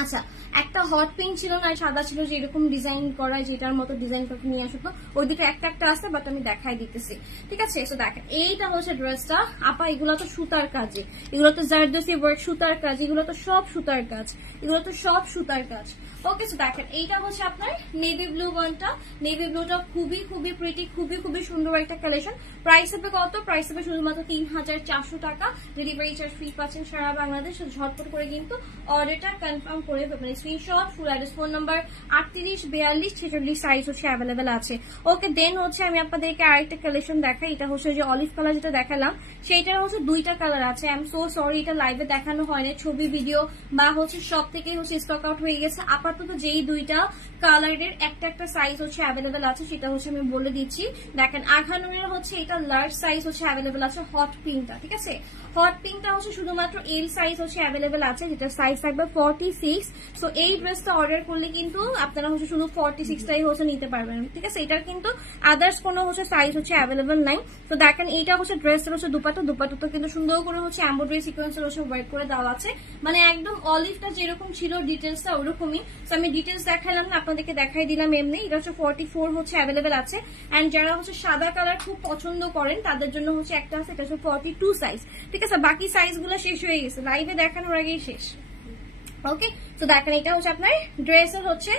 আচ্ছা, একটা হট পিঙ্ক ছিল না সাদা ছিল, যে এরকম ডিজাইন করা, যেটার মতো ডিজাইন করে নিয়ে আসবো, ওই দুটো একটা আছে, বাট আমি দেখাই দিতেছি, ঠিক আছে। তো দেখেন এইটা হচ্ছে ড্রেসটা। আপা এগুলো তো সুতার কাজে, এগুলো তো জারদোসি ওয়ার্ক, সুতার কাজ, এগুলো তো সব সুতার কাজ, এগুলো তো সব সুতার কাজ। ওকে, তো দেখেন এইটা হচ্ছে আপনার নেভি ব্লু ওয়ানটা। নেভি ব্লুটা খুবই খুবই প্রিটি, খুবই খুবই সুন্দর একটা কালেকশন। প্রাইস হবে কত? প্রাইস হবে শুধুমাত্র ৩,৪০০ টাকা। ডেলিভারি চার্জ ফ্রি পাচ্ছেন সারা বাংলাদেশ। ঝটপট করে কিন্তু অর্ডারটা কনফার্ম করে ফেলবেন। Screenshot, full address, phone number ৩৮, ৪২, ৪৬ size হচ্ছে অ্যাভেলেবেল আছে। ওকে, দেন হচ্ছে আমি আপনাদেরকে আরেকটা কালেকশন দেখাই। এটা হচ্ছে যে অলিভ কালার যেটা দেখালাম, সেইটার হচ্ছে দুইটা কালার আছে। আই এম সো সরি, এটা লাইভে দেখানো হয় না, ছবি ভিডিও বা হচ্ছে সব থেকে হচ্ছে স্টক আউট হয়ে গেছে। আপাতত যেই দুইটা কালারের একটা সাইজ হচ্ছে অ্যাভেলেবেল আছে, সেটা হচ্ছে আমি বলে দিচ্ছি। দেখেন আঘানুরের হচ্ছে এটা লার্জ সাইজ হচ্ছে অ্যাভেলেবেল আছে, হট পিঙ্কটা, ঠিক আছে। হট পিঙ্কটা হচ্ছে শুধুমাত্র এল সাইজ হচ্ছে অ্যাভেলেবেল আছে, যেটা সাইজ থাকবে 46। সো এই ড্রেসটা অর্ডার করলে কিন্তু আপনারা হচ্ছে শুধু 46টাই হচ্ছে নিতে পারবেন, ঠিক আছে। এটার কিন্তু আদার্স কোনো হচ্ছে সাইজ হচ্ছে অ্যাভেলেবেল নাই। তো দেখেন এইটা হচ্ছে ড্রেসের হচ্ছে দুপাট্টা তো কিন্তু সুন্দর করে হচ্ছে এমব্রয়ডারি সিকোয়েন্সের হচ্ছে ওয়ার্ক করে দেওয়া আছে, মানে একদম অলিভটা যেরকম ছিল ডিটেলসটা ওরকমই। তো আমি ডিটেলস দেখালাম না, আপনাদেরকে দেখাই দিলাম এমনি। এটা হচ্ছে 44 হচ্ছে অ্যাভেলেবেল আছে। এন্ড যারা হচ্ছে সাদা কালার খুব পছন্দ করেন তাদের জন্য হচ্ছে একটা আছে, এটা হচ্ছে 42 সাইজ, ঠিক আছে। বাকি সাইজ গুলো শেষ হয়ে গেছে, লাইভে দেখানোর আগেই শেষ। ওকে, তো দেখেন এটা হচ্ছে আপনার ড্রেসের হচ্ছে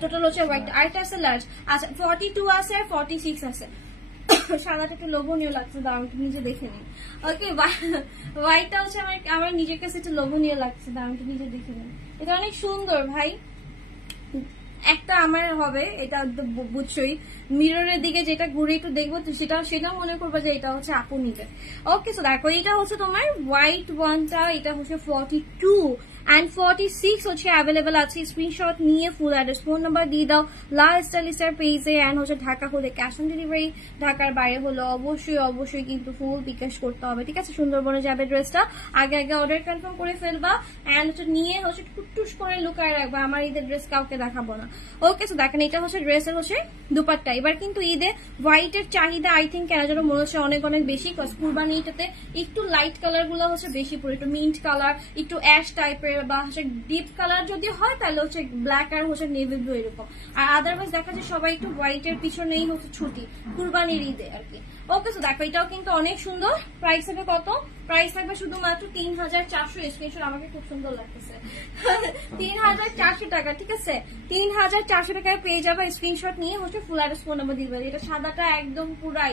টোটাল হচ্ছে হোয়াইট, আরেকটা আছে লার্জ। আচ্ছা 42 আছে আর 46 আছে। সাদাটা একটু লোভনীয় লাগছে, দাঁড়ান নিজে দেখে নিন। ওকে, হোয়াইটটা হচ্ছে আমার নিজের কাছে একটু লোভনীয় লাগছে, দাঁড়ান নিজে দেখে নিন। এটা অনেক সুন্দর ভাই, একটা আমার হবে, এটা বুঝছই, মিররের দিকে যেটা ঘুরে একটু দেখবো সেটা মনে করবো যে এটা হচ্ছে আপু নিবে। ওকে, সো দেখো এটা হচ্ছে তোমার হোয়াইট ওয়ানটা, এটা হচ্ছে 42 and 46 হচ্ছে অ্যাভেলেবেল আছে। স্ক্রিনশট নিয়ে ফুল অ্যাড্রেস, ফোন নাম্বার দিয়ে দাও লা স্টাইলিস্টার পেজে। এন্ড হচ্ছে ঢাকা হলে ক্যাশ অন ডেলিভারি, ঢাকার বাইরে হলে অবশ্যই কিন্তু ফুল বিকাশ করতে হবে, ঠিক আছে। সুন্দরবনে যাবে ড্রেসটা, আগে অর্ডার কনফার্ম করে ফেলবা। এন্ড হচ্ছে নিয়ে হচ্ছে টুকটুস করে লুকায় রাখবা, আমার ঈদের ড্রেস কাউকে দেখাবো না। ওকে, তো দেখেন এটা হচ্ছে ড্রেসের হচ্ছে দুপাট্টা। এবার কিন্তু ঈদে হোয়াইটের চাহিদা আই থিঙ্ক কেন যেন মনে হচ্ছে অনেক বেশি, কুরবানি ঈদটাতে একটু লাইট কালার গুলো হচ্ছে বেশি পড়ে, একটু মিন্ট কালার, একটু অ্যাশ টাইপের বা হচ্ছে ডিপ কালার যদি হয় তাহলে হচ্ছে ব্ল্যাক আর হচ্ছে নেভি ব্লু এরকম। আর আদারওয়াইজ দেখা যায় সবাই একটু হোয়াইটের পিছনেই হচ্ছে ছুটি কুরবানির ঈদে আর কি। ওকে, তো দেখো এটাও কিন্তু অনেক সুন্দর। প্রাইস হবে কত? প্রাইস থাকবে শুধুমাত্র ৩,৪০০। স্ক্রিনশট, আমাকে খুব সুন্দর লাগতেছে। ৩,৪০০ টাকা, ঠিক আছে। ৩,৪০০ টাকায় পেয়ে যাবে। স্ক্রিনশট নিয়ে হচ্ছে ফুল অ্যাড্রেস, ফোন নাম্বার দিবে। এটা সাদাটা একদম পুরা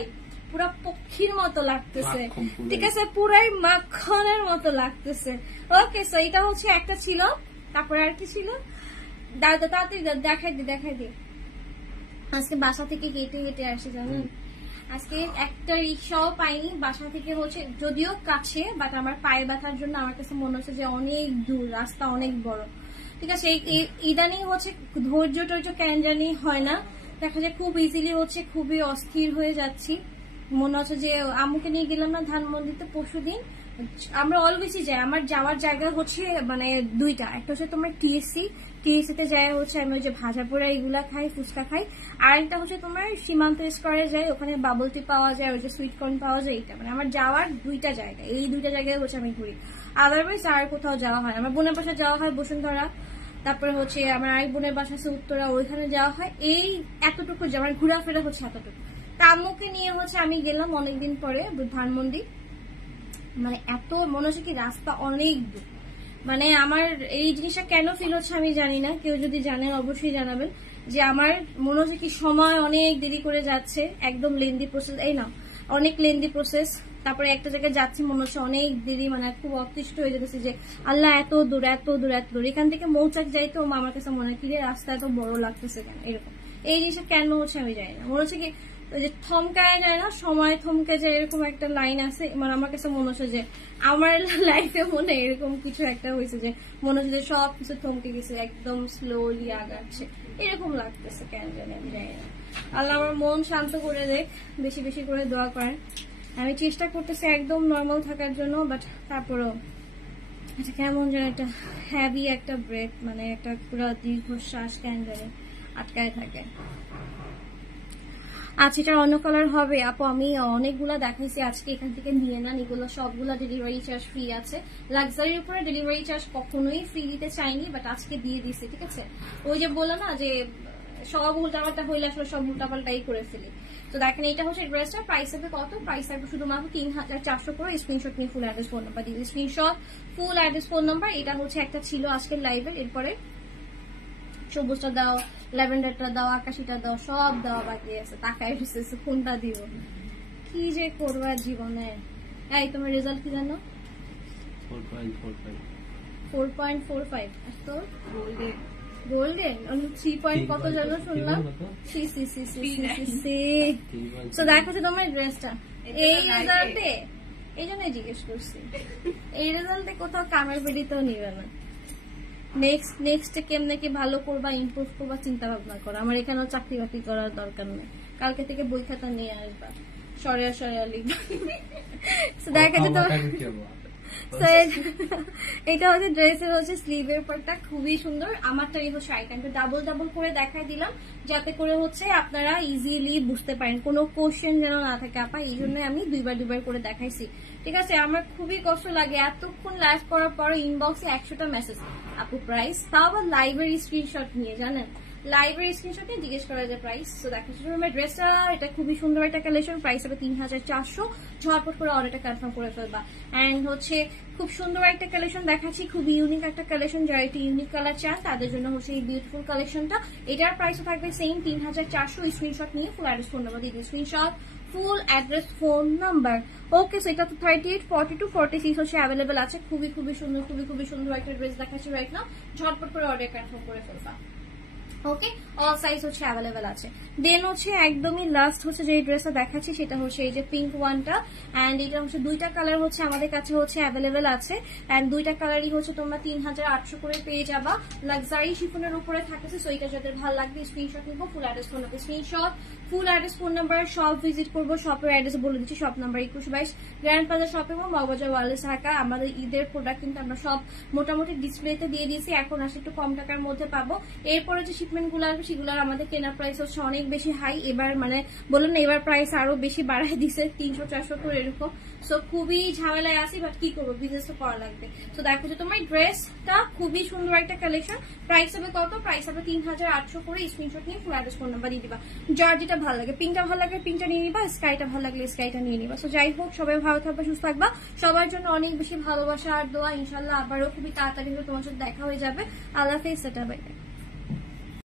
পক্ষীর মতো লাগতেছে, ঠিক আছে, পুরাই মাখনের মতো লাগতেছে। ওকে, সো এটা হচ্ছে একটা ছিল, তারপরে আর কি ছিল তাড়াতাড়ি দেখাই দি। আজকে বাসা থেকে হেঁটে আসি জানেন, আজকে একটা রিক্সাও পাইনি, বাসা থেকে হচ্ছে যদিও কাছে, বাট আমার পায়ে ব্যথার জন্য আমার কাছে মনে হচ্ছে যে অনেক দূর, রাস্তা অনেক বড়। ঠিক আছে, ইদানিং হচ্ছে ধৈর্য টৈর্য কেন জানি হয় না, দেখা যায় খুব ইজিলি হচ্ছে খুবই অস্থির হয়ে যাচ্ছি। মনে হচ্ছে যে আম্মুকে নিয়ে গেলাম না ধানমন্ডিতে পরশুদিন, আমরা অলওয়েজই যাই। আমার যাওয়ার জায়গা হচ্ছে মানে দুইটা, একটা হচ্ছে তোমার টিএসসি তে যাই হচ্ছে আমি ওই যে ভাজা পোড়া এগুলা খাই, ফুচকা খাই। আর একটা হচ্ছে তোমার সীমান্ত স্কোয়ারে যাই, ওখানে বাবল টি পাওয়া যায়, ওই যে সুইট কর্ন পাওয়া যায়। এটা মানে আমার যাওয়ার দুইটা জায়গা, এই দুইটা জায়গায় হচ্ছে আমি ঘুরি। আদারওয়াইজ আর কোথাও যাওয়া হয়। আমার বোনের বাসা যাওয়া হয় বসুন্ধরা, তারপরে হচ্ছে আমার আরেক বোনের বাসা আছে উত্তরা, ওইখানে যাওয়া হয়। এই এতটুকু আমার ঘোরাফেরা হচ্ছে এতটুকু। আম্মুকে নিয়ে হচ্ছে আমি গেলাম অনেকদিন পরে ধানমন্ডি। মানে এত মনে হচ্ছে কি রাস্তা অনেক দূর, মানে আমার এই জিনিসটা কেন ফিল হচ্ছে আমি জানি না, কেউ যদি জানেন অবশ্যই জানাবেন। যে আমার মনে হচ্ছে কি সময় অনেক দেরি করে যাচ্ছে, একদম লেন্দি প্রসেস, এই না অনেক লেন্দি প্রসেস। তারপরে একটা জায়গায় যাচ্ছি মনে হচ্ছে অনেক দেরি, মানে খুব অতিষ্ঠ হয়ে যেতেছে যে আল্লাহ এত দূর এত দূর এত দূর। এখান থেকে মৌচাক যাইতে আমার কাছে মনে হয় কি রাস্তা এত বড় লাগতেছে কেন, এরকম এই জিনিসটা কেন হচ্ছে আমি জানি না। মনে হচ্ছে কি ওই যে থমকায় যায় না, সময় থমকে যায়, এরকম একটা লাইন আছে। মানে আমার কাছে মনে হচ্ছে যে আমার লাইফে মনে এরকম কিছু একটা হয়েছে যে মনে হচ্ছে যে সবকিছু থমকে গেছে, একদম স্লোলি আগাচ্ছে, এরকম লাগতেছে কেন জানি আমি জানি না। আল্লাহ আমার মন শান্ত করে দেখ, বেশি বেশি করে দোয়া করেন। আমি চেষ্টা করতেছি একদম নর্মাল থাকার জন্য, বাট তারপরেও এটা কেমন যেন একটা হ্যাভি একটা ব্রেথ, মানে একটা পুরো দীর্ঘশ্বাস কেন জানি আটকায় থাকে। আচ্ছা, এটা অন্য কালার হবে আপু, আমি অনেকগুলা দেখাইছি আজকে, এখান থেকে নিয়ে নেন। এগুলো সবগুলা ডেলিভারি চার্জ ফ্রি আছে। লাক্সারির উপরে ডেলিভারি চার্জ কখনোই ফ্রি দিতে চাইনি, বাট আজকে দিয়ে দিছি। ঠিক আছে, ওই যে বললো না যে সব উল্টাপাল্টা হইলে আসলে সব উল্টাপাল্টাই করে ফেলি। তো দেখেন এটা হচ্ছে ড্রেসটা, প্রাইস হবে কত, প্রাইস থাকবে শুধুমাত্র 3400 করে। স্ক্রিনশট নিয়ে ফুল অ্যাড্রেস ফোন নাম্বার দিয়ে, screenshot full address phone number. এটা হচ্ছে একটা ছিল আজকের লাইভের, এরপরে সবুজটা দাও, ল্যাভেন্ডারটা দাও, আকাশিটা দাও, সব দেওয়া বাকি আছে। টাকায় এসেছে কোনটা দিব, কি যে করবো জীবনে। এই তোমার রেজাল্ট কি জানো? 4.45। তো গোল্ডেন 3 পয়েন্ট কত জানো শুনলাম। তো দেখো তোমার ড্রেসটা এই রেজাল্টে, এই জন্য জিজ্ঞেস করছি, এই রেজাল্টে কোথাও কামের বেডিতেও নিবে না। নেক্সট কেমনে কি ভালো করবা, ইমপ্রুভ করবা, চিন্তা ভাবনা করো। আমার এখানেও চাকরি বাকরি করার দরকার নেই, কালকে থেকে বই খাতা নিয়ে আসবা, সরিয়া সরিয়া লিখবা। দেখা যেত এটা হচ্ছে ড্রেসের হচ্ছে স্লিভের পার্টটা খুবই সুন্দর। আমারটা এই হচ্ছে আইটেমটা ডাবল ডাবল করে দেখাই দিলাম, যাতে করে হচ্ছে আপনারা ইজিলি বুঝতে পারেন, কোনো কোশ্চেন যেন না থাকে আপা। এই জন্য আমি দুইবার করে দেখাইছি। ঠিক আছে, আমার খুবই কষ্ট লাগে এতক্ষণ লাইভ করার পর ইনবক্সে 100টা মেসেজ, আপু প্রাইস, তাও আবার লাইভের স্ক্রিনশট নিয়ে, জানেন লাইভের স্ক্রিনশট নিয়ে জিজ্ঞেস করা যায় প্রাইস। তো দেখো ড্রেসটা, এটা খুবই সুন্দর একটা কালেকশন, প্রাইস হবে 3400। ঝটপট করে অর্ডারটা কনফার্ম করে ফেলবা। অ্যান্ড হচ্ছে খুব সুন্দর একটা কালেকশন দেখাচ্ছি, খুব ইউনিক একটা কালেকশন। যারা একটি ইউনিক কালার চান তাদের জন্য হচ্ছে এই বিউটিফুল কালেকশনটা। এটার প্রাইসও থাকবে সেম 3400। স্ক্রিনশট নিয়ে ফুল অ্যাড্রেস ফোন নাম্বার দিয়ে দিন, screenshot full address phone number. Okay, so এটা তো 38, 42, 46 হচ্ছে অ্যাভেলেবেল আছে। খুবই সুন্দর, খুবই সুন্দর একটা ড্রেস দেখাচ্ছি রাইট নাও। ঝটপট করে অর্ডার কনফার্ম করে ফেলবা। ওকে, অল সাইজ হচ্ছে অ্যাভেলেবেল আছে। দেন হচ্ছে একদমই লাস্ট হচ্ছে যে ড্রেসটা দেখাচ্ছি সেটা হচ্ছে এই যে পিঙ্ক ওয়ানটা। অ্যান্ড এটা হচ্ছে দুইটা কালার হচ্ছে আমাদের কাছে হচ্ছে অ্যাভেলেবেল আছে। অ্যান্ড দুইটা কালারই হচ্ছে তোমরা 3800 করে পেয়ে যাবা। লাক্সারি শিফনের উপরে থাকতেছে। সো এটা যাদের ভালো লাগবে স্ক্রিনশট নিবো, ফুল address phone number, screenshot full address phone number. Shop visit করবো, শপের অ্যাড্রেস বলে দিচ্ছি। Shop number 2122 grand plaza shopping mall, Moghbazar Wallace Dhaka. আমাদের ঈদের প্রোডাক্ট কিন্তু আমরা সব মোটামুটি ডিসপ্লেতে দিয়ে দিয়েছি, এখন আসলে একটু কম টাকার মধ্যে পাবো। এরপরে যে শিপমেন্ট গুলো আসবে সেগুলোর আমাদের কেনার প্রাইস হচ্ছে অনেক বেশি হাই। এবার মানে বলুন না, এবার প্রাইস আরো বেশি বাড়ায় দিছে, 300-400 করে এরকম। সো খুবই ঝামেলায় আছি, বাট কি করবো, বিজনেস তো করা লাগবে। তো দেখো যে তোমার ড্রেসটা খুবই সুন্দর একটা কালেকশন। প্রাইস হবে কত, প্রাইস হবে 3800 করে। স্ক্রিনশট নিয়ে ফুল অ্যাড্রেস ফোন নাম্বার দিয়ে দিবা। যার যেটা ভালো লাগে, পিঙ্কটা ভালো লাগলে পিঙ্কটা নিয়ে নিবা, স্কাইটা ভালো লাগলে স্কাইটা নিয়ে নিবা। সো যাই হোক, সবাই ভালো থাকবে, সুস্থ থাকবা। সবার জন্য অনেক বেশি ভালোবাসা আর দোয়া। ইনশাল্লাহ আবারও খুবই তাড়াতাড়ি তোমার সাথে দেখা হয়ে যাবে। আল্লাহ হাফেজ, টাটা, বাই বাই।